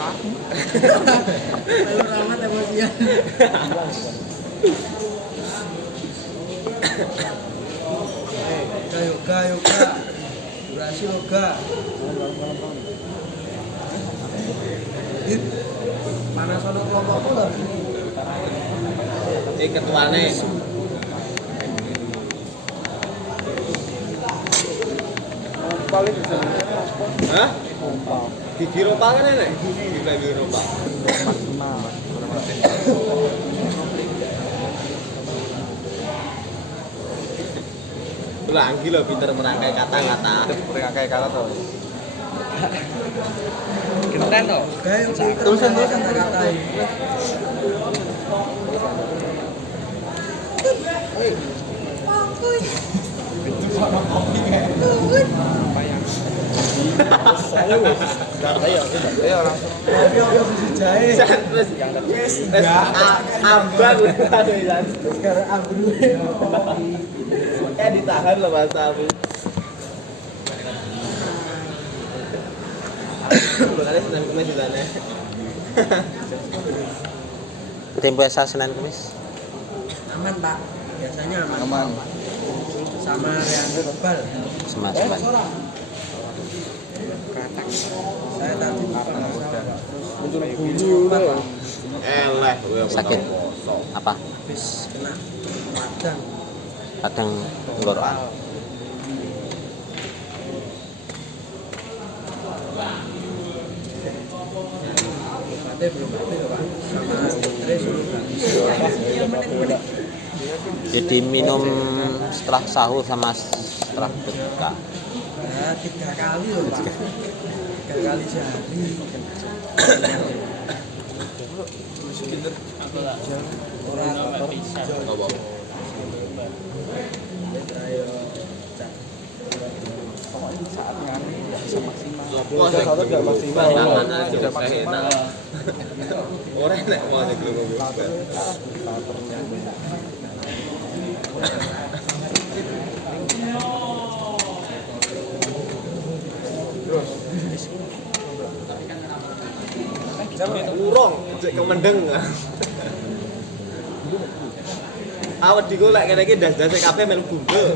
Ramah emosian. Yoga. Durasi yoga. Mana sono kelompokku lho. Iki ketuane. Paling bisa Hah? Gigi ropa kan enek? Gigi ropa. Lagi lo pinter merangkai kata-kata. Merangkai kata tuh. Genten to. Tulisan kata-katain. Ditahan loh bahasa aku. Kali Senin Kamis di sana. Tempo esa Senin Kamis. Aman, Pak. Biasanya aman. Sama yang global. Semacam. Saya tadi Eleh kowe Sakit. Apa? habis kena padang. Kadang tenggorokan. Obatnya belum habis loh, Pak. Sama stres habis. Jadi minum setelah sahur sama setelah berbuka. Nah, 3 kali loh, Pak. 3 kali sehari. Orang Apa? Wah, satu nggak maksimal. tangan aja enak. Orang nek mau nyeglung. Urung, cek kemendeng. Awet diku lek kene iki das-dase kabeh melu bumbel.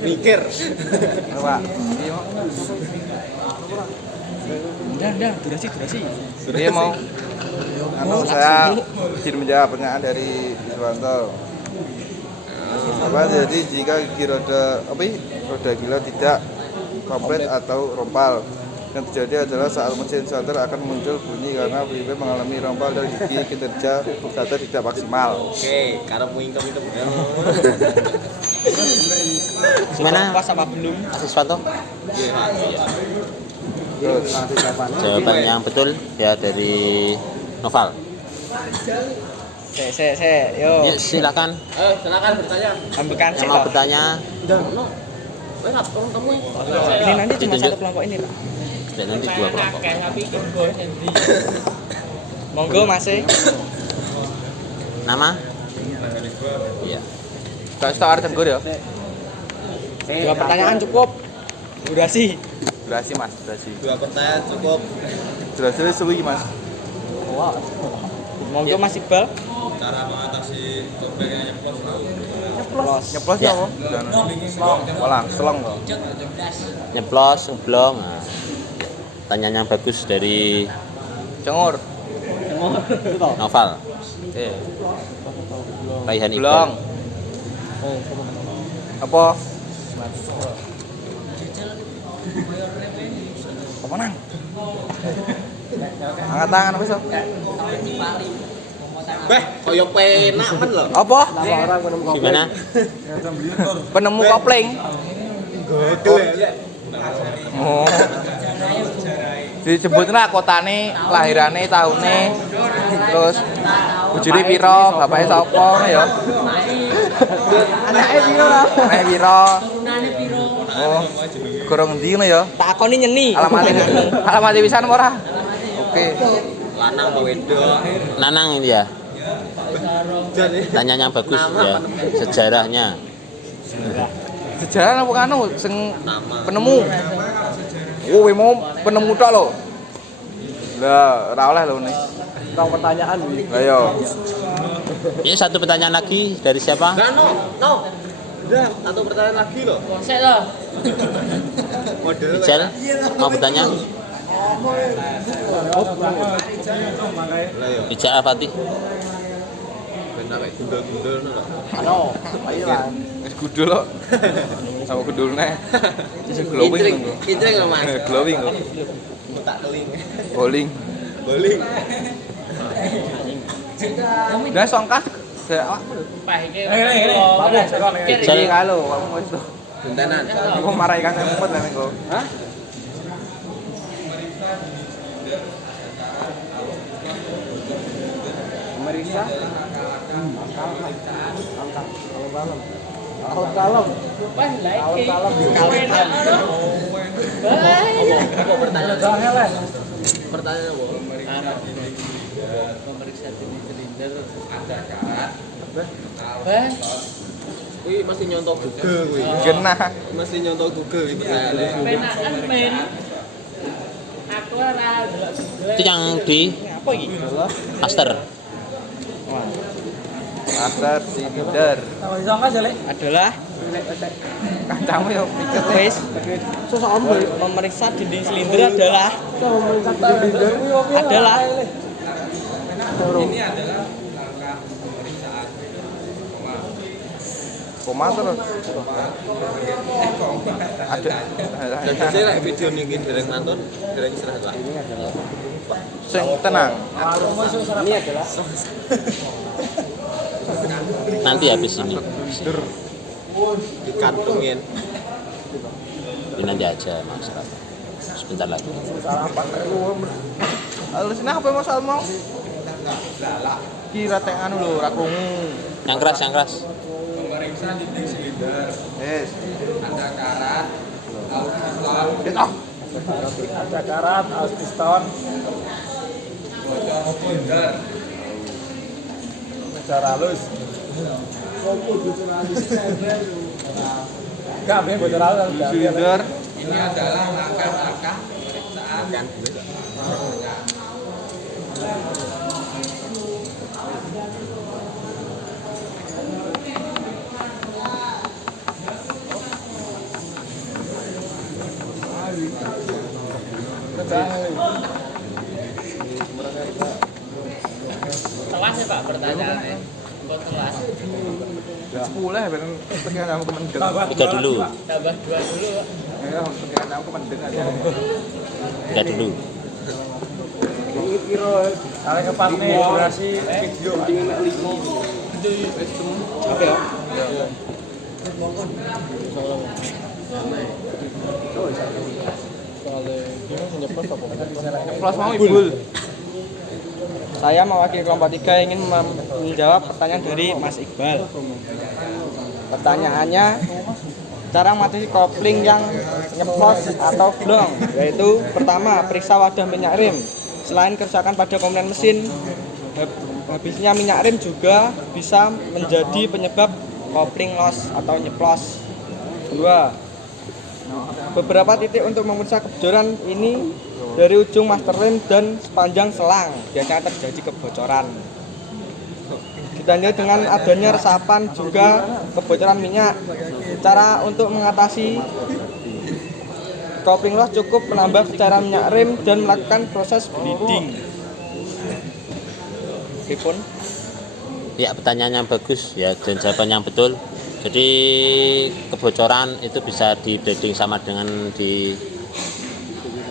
Mikir. Pak. Udah, durasi. Dia mau saya izin menjawab pertanyaan dari Iswanto. Jadi jika gigi roda gila tidak komplit atau rompal, yang terjadi adalah saat mesin starter akan muncul bunyi karena VW mengalami rompal dan gigi kinerja starter tidak maksimal. Oke, karepmu ingkem itu bener. Gimana? Pas apa belum? Siswanto? Terus Jawaban yang betul ya dari Noval. Yo. Yuk silakan Silakan bertanya. Ambilkan yang mau bertanya. Ini nanti cuma Ditunjuk. satu kelompok ini, Pak. Dan nanti dua kelompok. Akeh tapi iki mbok nanti. Monggo Mas. Nama? Iya. kasih tahu arti gue ya. Dua pertanyaan cukup. Durasi. Durasi Mas, durasi. 2 pertanyaan cukup. Durasi suwi Mas. Monggo Mas Iqbal. Cara mengatasi topengnya Nyeplos ya, Om. Selong kok. Nyeplos, ngeblong. Nah, pertanyaan yang bagus dari Cengur. Noval. Raihan Blong. Iqbal. Apa? Apa nang? Angkat tangan apa so? Koyo penak men lho. Apa? Gimana? Penemu kopling. Oh. Disebutnya kotane, lahirane, tahune, terus bujune piro, bapake sapa ya. Anake piro lah? Anake piro? Oh. Gorong endi ngono ya? Tak akoni nyeni. Alamate pisan apa ora? Oke. Lanang apa wedok? Nanang ini ya. Tanya yang bagus ya. Sejarahnya. Sejarah apa kanu sing Nama. penemu? Oh, we mau penemu tok lho. Lah, ora oleh lho nih. Kau pertanyaan nih. Lah yo. Ini satu pertanyaan lagi dari siapa? No. Udah, satu pertanyaan lagi loh. Sik to. Model Ijal, mau bertanya? lah yo. Ijal Al-Fatih. Ben sampe gundul-gundul lho. Ano? Ayo lah. Wis gudul kok. Sama gudulne. Sing glowing lho. Intrik lho Mas. Glowing kok. Tak keling. Bowling. Bowling. Dah songkah. Saya Pah iki. Jadi kalau kamu wis tuh. Bentenan. Aku marahi kan ngumpet lah engko. Hah? Pemeriksa. Kalem. Wah, lagi. Apa pertanyaan? Pertanyaan apa? Memeriksa silinder ada karat. Bah, Kuwi mesti nyontok Google kuwi. Genah. Mesti nyontok Google iki pertanyaane. penakan men. Aku ora delok Itu yang di Apa iki? Aster. Master silinder. Adalah Kancamu yo pikir wis memeriksa dinding silinder adalah koma terus. Ada. Dan biasanya lek video niki dereng nonton, dereng istirahat lah. Sing tenang. Ini adalah Nanti habis ini. Dikantungin. Ini nanti aja Mas. Sebentar lagi. Lalu sini apa Mas Almo? Kira teng anu lho, ra krungu. Yang keras. dinding silinder, Yes. ada karat, piston, Ada karat, aus piston, bocor silinder, meja halus. Enggak, bener bocor halus. Silinder. ini adalah langkah-langkah pemeriksaan telas ya Pak pertanyaannya. Kok telas? 10 ya, ben pengen kamu kemendeng. 3 dulu. Tambah 2 dulu Pak. Ya, pengen kamu kemendeng aja. 3 dulu. Kali keempat nih durasi video dengan apa ya? Plus mau Ibul. Saya mewakili kelompok 3 ingin menjawab pertanyaan dari Mas Iqbal. Pertanyaannya, cara mengatasi kopling yang nyeplos atau blong, yaitu pertama, periksa wadah minyak rem. Selain kerusakan pada komponen mesin, habisnya minyak rem juga bisa menjadi penyebab kopling loss atau nyeplos. Kedua, beberapa titik untuk memeriksa kebocoran ini dari ujung master rem dan sepanjang selang biasanya terjadi kebocoran. Ditandai dengan adanya resapan juga kebocoran minyak. Cara untuk mengatasi kopling loss cukup menambah cairan minyak rem dan melakukan proses bleeding. Pripun? Ya, pertanyaan yang bagus ya dan jawaban yang betul. Jadi kebocoran itu bisa di bleeding sama dengan di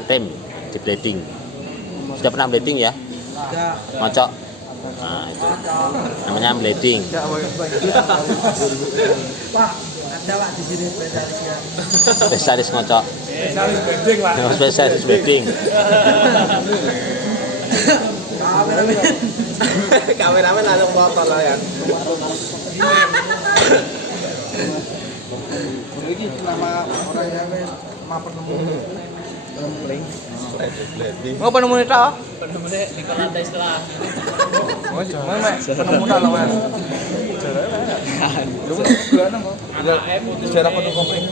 rem, di bleeding. Sudah pernah bleeding ya? Ngocok. Nah, itu namanya bleeding. Pak, ada Pak di sini spesialisnya. Spesialis ngocok. Spesialis bending lah. Spesialis bleeding. Kameramen langsung foto lah ya. Ini nama orang yang penemu kopling. Oh, penemu itu? Penemunya di lantai setelah. Oh, penemu tak lawan. Lu kan gimana kok? Sejarah penemu kopling.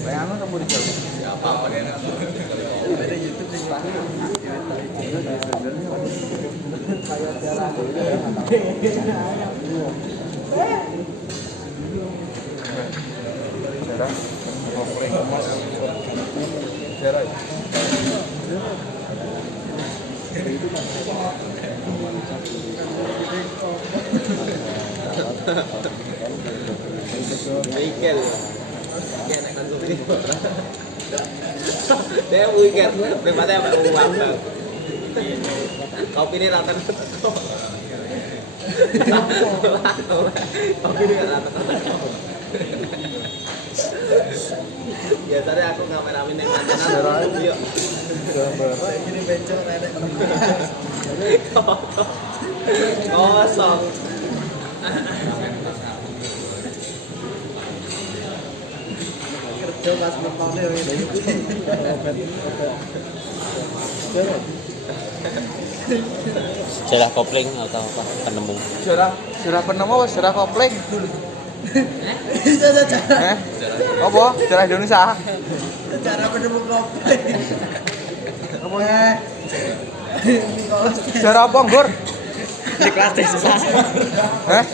Bayangin kamu di jauh. Ada YouTube sih. Sejarah kopling emas. Sejarah. Weekend. Dia weekend, berarti apa uang bang? Kopi ini rata kopi ini rata. Biasanya aku ngameramin yang mantenan. Yuk. Ini bencong ada. Kosong. Kerja pas bertahun ini. Sejarah kopling atau apa penemu. Sejarah penemu apa sejarah kopling? Itu ada cara. Apa? Sejarah Indonesia? Cara penemu kopi. Sejarah apa, Nggur? Di kelas desa. Hah?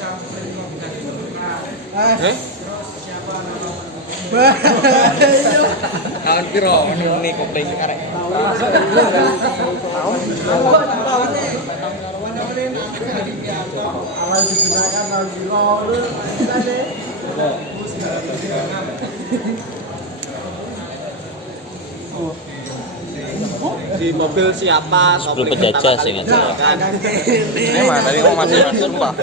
Tahun piro menuni kopling karek. Awal digunakan tahun piro. Di mobil siapa? Sebelum penjajah saya ingat saya. Ini mah tadi ngomong masih sumpah.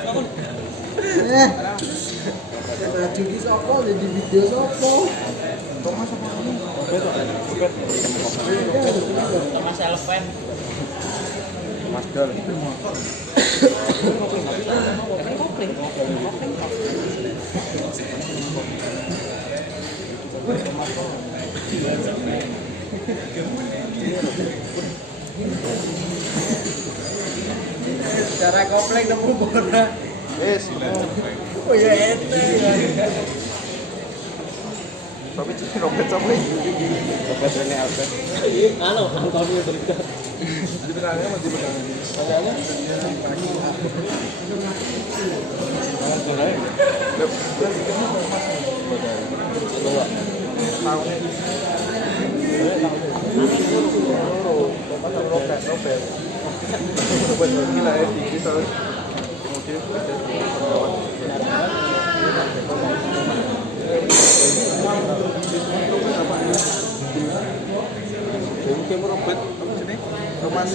Judi sopo jadi video sopo. Thomas Eleven. Mas Dol. Cara komplek nemu bola. Wis. Oh ya ente. Tapi cek rompet sampai. Sobat Rene Albert. Anu, angkotnya berita. Di belakangnya masih belakangnya. Mungkin merobat apa sih? Thomas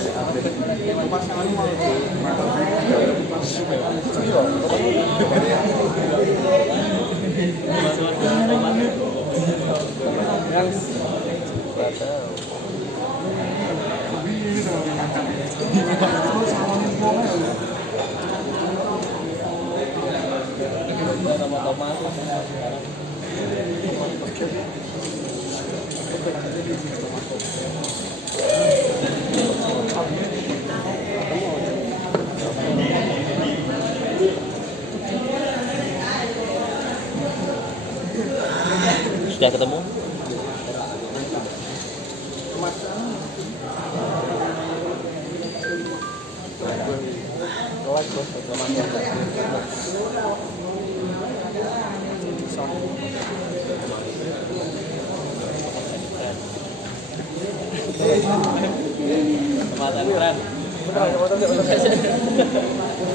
Sudah ketemu?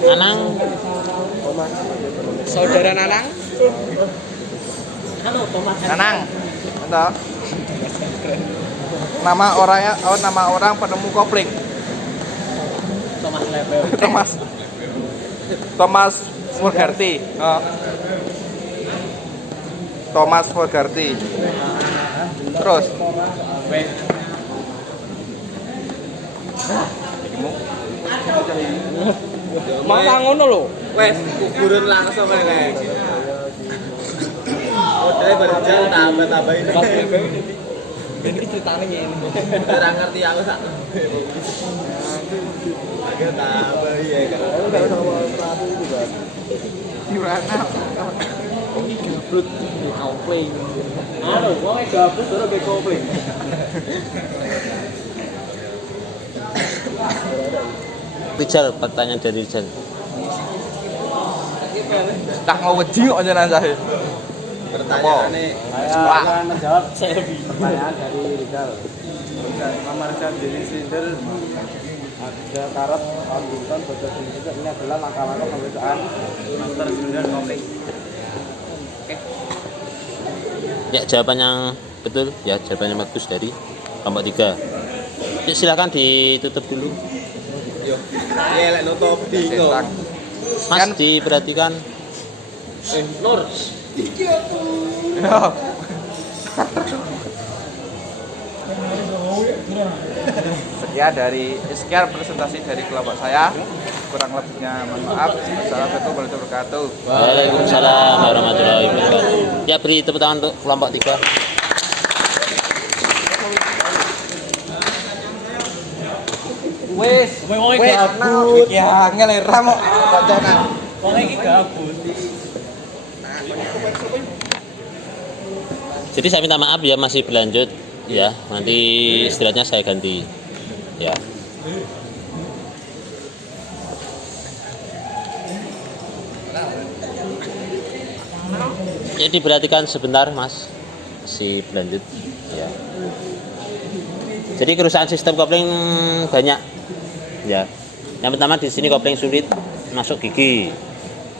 Anang, Saudara Nanang. Anu, Thomas Nanang. Entah. Nama orang penemu kopling. Thomas Level. Thomas Fogarty. Oh. Thomas Fogarty. Terus Mata ngono lho. Wes kuburan langsung kayak gitu. Udah berjalan tambah ini. Ini ceritanya ini. Orang ngerti aku sak. Agak tambah iya kan. udah sama sepatu itu kan. Yurana. Gabrut kopling. Anu, wong gabrut ora ge kopling. Rijal, pertanyaan dari Rijal. Tak mau wedi kok njenengan sae. Pertanyaannya Pak. Akan menjawab Saya lebih. pertanyaan dari Rizal. Nama Rizal Diri Sinder ada karat Albinton Bocor juga ini adalah langkah-langkah pemeriksaan master junior kopling. Ya, jawaban yang betul, ya jawabannya bagus dari kelompok 3. Yuk, silakan ditutup dulu. yo. Iya lek nutup bingung. Mas, diperhatikan. Nur. Sekian presentasi dari kelompok saya. Kurang lebihnya mohon maaf. Assalamualaikum warahmatullahi wabarakatuh. Waalaikumsalam warahmatullahi wabarakatuh. Ya, beri tepuk tangan untuk kelompok 3. Wis, Wong iki gabut. ya ngelera kok kocana. Wong iki gabut. Jadi saya minta maaf ya, masih berlanjut ya. Nanti istirahatnya saya ganti. Ya. Ya, diperhatikan sebentar, Mas. Masih berlanjut ya. Jadi kerusakan sistem kopling banyak. Ya. Yang pertama di sini kopling sulit masuk gigi.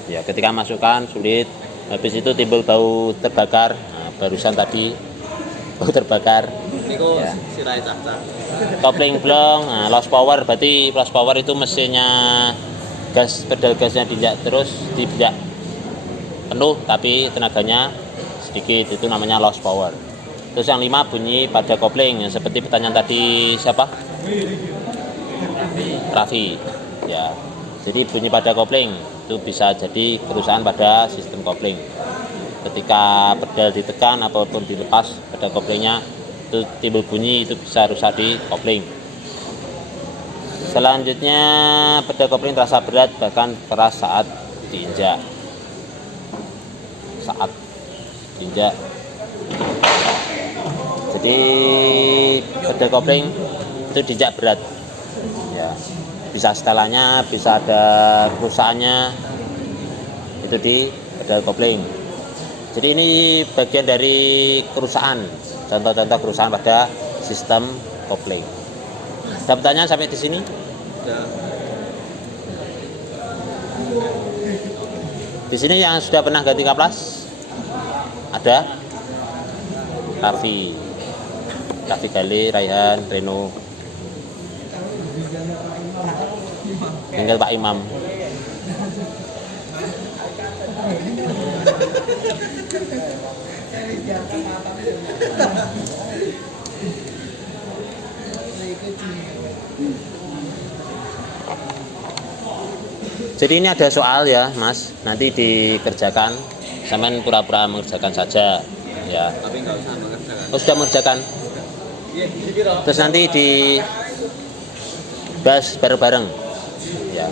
Ya, ketika masukkan sulit. Habis itu timbul bau terbakar. Nah, barusan tadi bau terbakar. Niku Ya. sirai caca. Kopling blong, nah, lost power, berarti lost power itu mesinnya gas, pedal gasnya tidak terus tidak penuh tapi tenaganya sedikit, itu namanya lost power. Terus yang 5 bunyi pada kopling, seperti pertanyaan tadi siapa? Raffi, ya. Jadi bunyi pada kopling itu bisa jadi kerusakan pada sistem kopling. Ketika pedal ditekan ataupun dilepas pada koplingnya itu timbul bunyi, itu bisa rusak di kopling. Selanjutnya pedal kopling terasa berat bahkan keras saat diinjak. Jadi pedal kopling itu diinjak berat, ya. Bisa setelannya, bisa ada kerusakannya itu di pedal kopling. Jadi ini bagian dari kerusakan, contoh-contoh kerusakan pada sistem kopling. Ada pertanyaan sampai di sini? Di sini yang sudah pernah ganti kaplas ada Raffi Gali, Raihan, Reno, tinggal Pak Imam. Jadi ini ada soal ya Mas, nanti dikerjakan, sampean pura-pura mengerjakan saja ya. Tapi nggak usah mengerjakan. Oh, sudah mengerjakan. Terus nanti dibahas bareng-bareng ya.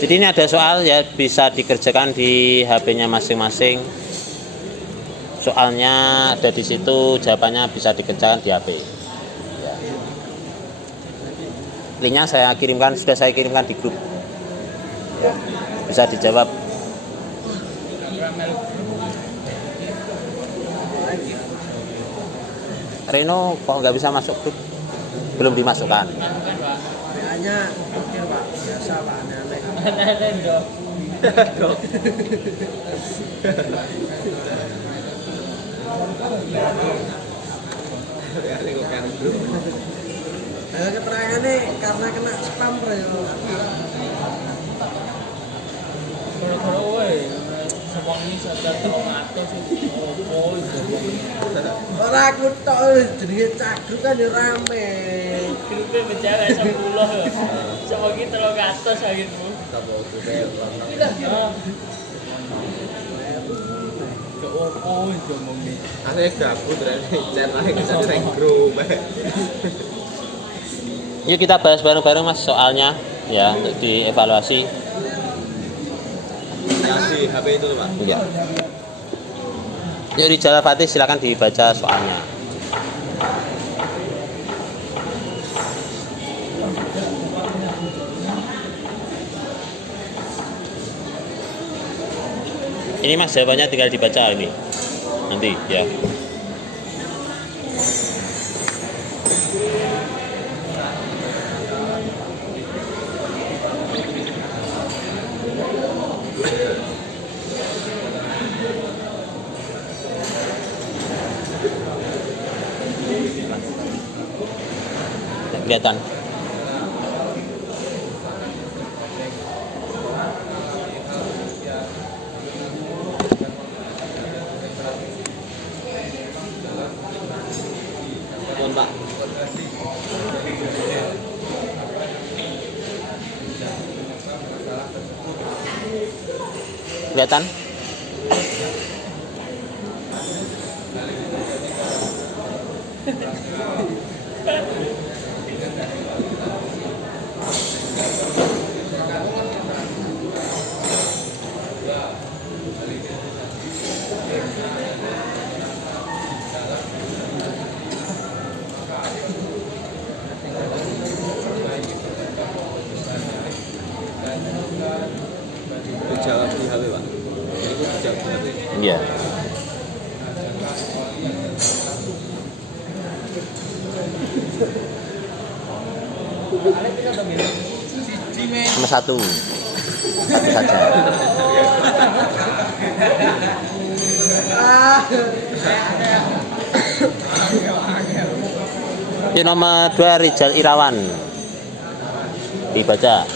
Jadi ini ada soal ya, bisa dikerjakan di HP-nya masing-masing. Soalnya ada di situ, jawabannya bisa dikerjakan di HP. Ya. Linknya sudah saya kirimkan di grup. Ya. Bisa dijawab. Reno kok nggak bisa masuk grup? Belum dimasukkan. WA-nya oke Pak, biasa Pak, aneh-aneh. Aneh-aneh dong. Keterangannya karena kena spam ya. Kalau woi, semua ini sudah termatos itu. Ora aku tok jenenge cagruk kan ya rame. Grupnya bicara 10. Semua ini 300 gitu. Ke opo ngomong nih. Asli gabut rene chat ae bisa sing grup. Yuk kita bahas bareng-bareng Mas soalnya ya, untuk dievaluasi. Yang di HP itu Pak. Ya. Yuk Rijal Fatih silakan dibaca soalnya. Ini Mas jawabannya tinggal dibaca ini. Nanti ya. Kelihatan. Pun Pak. Kelihatan? Dijawab di HP Pak. Itu dijawab di HP. Iya. Nomor satu saja. Yang nomor 2 Rijal Irawan dibaca.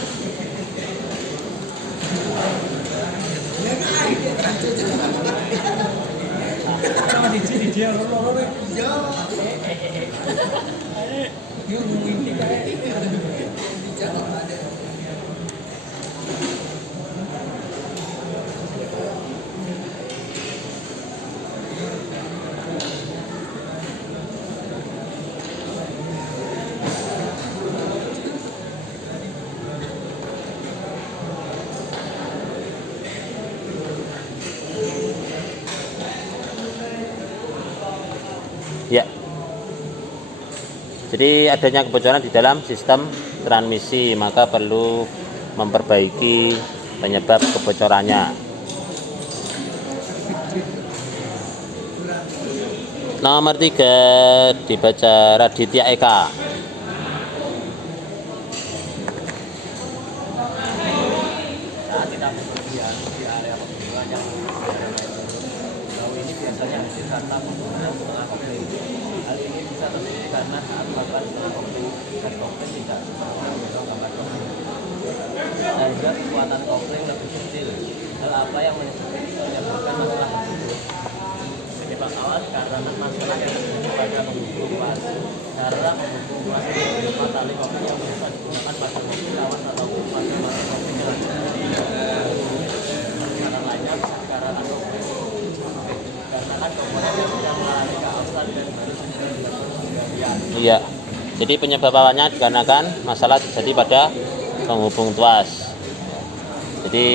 Ya. Jadi adanya kebocoran di dalam sistem transmisi, maka perlu memperbaiki penyebab kebocorannya. Nomor 3 dibaca Raditya Eka. Saat kita bepergian di area pegunungan yang jauh ini biasanya hasil karena penggunaan setengah kopling. Hal ini bisa terjadi karena saat melakukan setengah kopling, gas kopling tidak sempurna mendorong gambar kopling, sehingga kekuatan kopling lebih kecil. Hal apa yang menyebabkan masalah tersebut? Penyebab awal karena masalah yang terjadi pada penghubung ruas. Karena penghubung ruas itu berupa tali kopling yang bisa digunakan pada mobil lawas ataupun pada mati kopling yang karena lainnya bisa dikarenakan kopling. Dikarenakan komponen yang sedang mengalami keausan dan baru saja dilakukan penggantian. Iya. Jadi penyebab awalnya dikarenakan masalah terjadi pada penghubung tuas. Jadi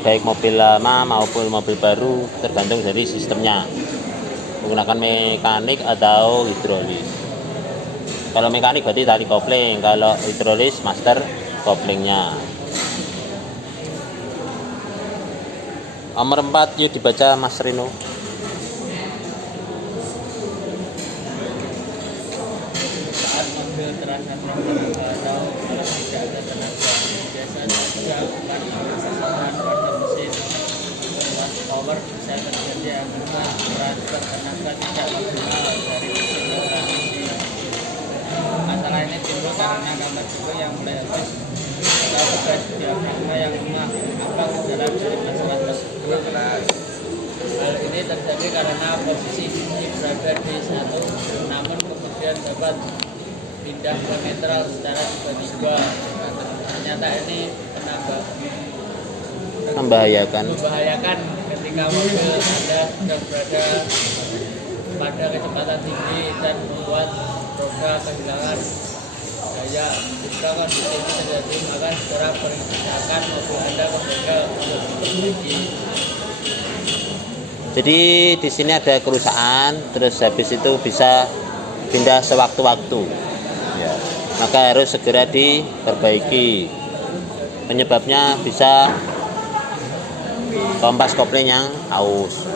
baik mobil lama maupun mobil baru tergantung dari sistemnya, menggunakan mekanik atau hidrolis. Kalau mekanik berarti tali kopling, kalau hidrolis master koplingnya. Nomor 4 yuk dibaca Mas Rino. Saat mobil terasa tenaga atau kalau tidak ada tenaga, biasanya dilakukan pengesahan pada mesin. Ruas power bisa terjadi akibat transfer tenaga tidak maksimal dari mesin ke transmisi. Masalah ini timbul karena gambar juga yang mulai habis atau bekas diafragma yang lemah. Apa gejala dari masalah tersebut? Hal ini terjadi karena posisi biji berada di satu, namun kemudian dapat pindah ke netral secara tiba-tiba. Ternyata ini Membahayakan. ketika mobil Anda sedang berada pada kecepatan tinggi dan membuat roda kehilangan daya. Jika kondisi ini terjadi, maka segera periksakan mobil Anda ke bengkel untuk diperbaiki. Jadi di sini ada kerusakan, terus habis itu bisa pindah sewaktu-waktu. Ya. Maka harus segera diperbaiki. Penyebabnya bisa kompas kopling yang aus.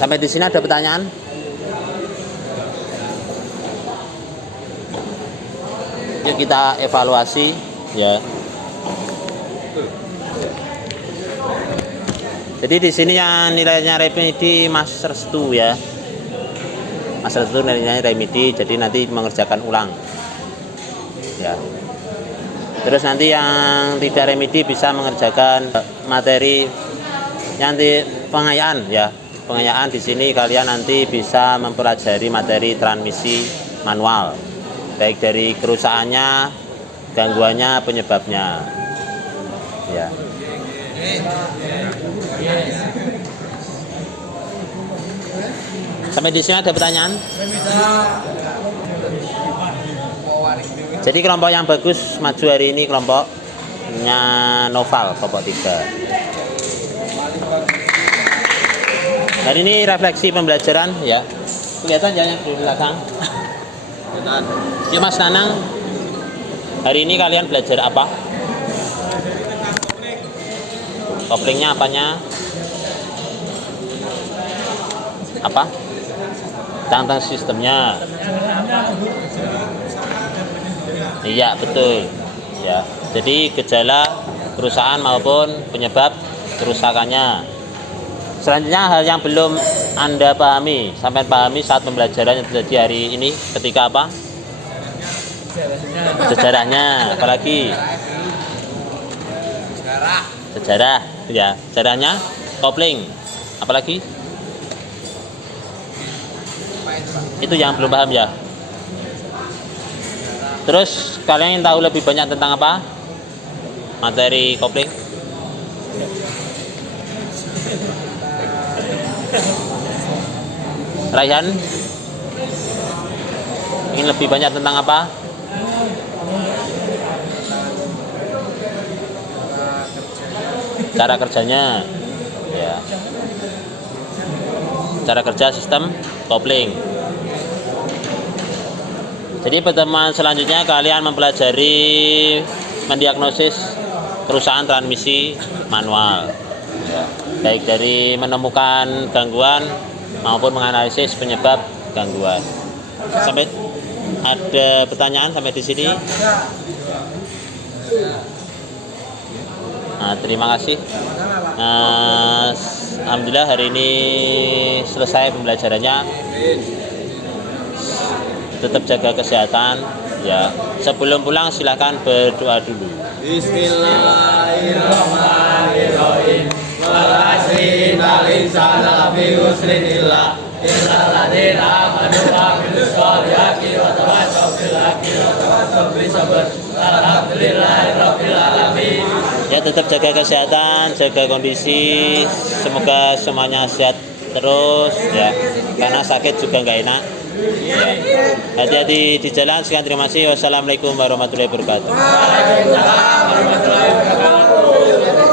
Sampai di sini ada pertanyaan? Yuk kita evaluasi ya. Jadi di sini yang nilainya remedi Mas Restu ya. Mas Restu nilainya remedi, jadi nanti mengerjakan ulang. Ya. Terus nanti yang tidak remedi bisa mengerjakan materi yang di pengayaan ya. Pengayaan di sini kalian nanti bisa mempelajari materi transmisi manual. Baik dari kerusakannya, gangguannya, penyebabnya. Ya. Sampai di sini ada pertanyaan? Jadi kelompok yang bagus maju hari ini kelompoknya Noval, kelompok 3. Hari ini refleksi pembelajaran ya. Kelihatan jangan di belakang. Yuk Mas Nanang, hari ini kalian belajar apa? Koplingnya apanya? Apa? Tentang sistemnya. Iya betul. Ya. Jadi gejala kerusakan maupun penyebab kerusakannya. Selanjutnya hal yang belum Anda pahami, sampai pahami saat pembelajaran yang terjadi hari ini ketika apa? Sejarahnya, apalagi? Sejarah. Ya, caranya kopling. Apalagi? Itu yang belum paham ya. Terus kalian ingin tahu lebih banyak tentang apa? Materi kopling? Raihan? Ingin lebih banyak tentang apa? Cara kerjanya, ya. Cara kerja sistem kopling. Jadi pertemuan selanjutnya kalian mempelajari mendiagnosis kerusakan transmisi manual, ya. Baik dari menemukan gangguan maupun menganalisis penyebab gangguan. Sampai ada pertanyaan sampai di sini? Nah, terima kasih. Alhamdulillah hari ini selesai pembelajarannya. Tetap jaga kesehatan ya. Sebelum pulang silahkan berdoa dulu. Bismillahirrahmanirrahim. Walhasil insana fi husrin illa illalladzina amanu wa amilus sholihati wa tawassaw bil haqqi wa tawassaw bis sabr. Alhamdulillahirabbil alamin. Ya, tetap jaga kesehatan, jaga kondisi. Semoga semuanya sehat terus ya. Karena sakit juga nggak enak. Ya. Hati-hati di jalan. Sekian, terima kasih. Wassalamualaikum warahmatullahi wabarakatuh. Waalaikumsalam warahmatullahi wabarakatuh.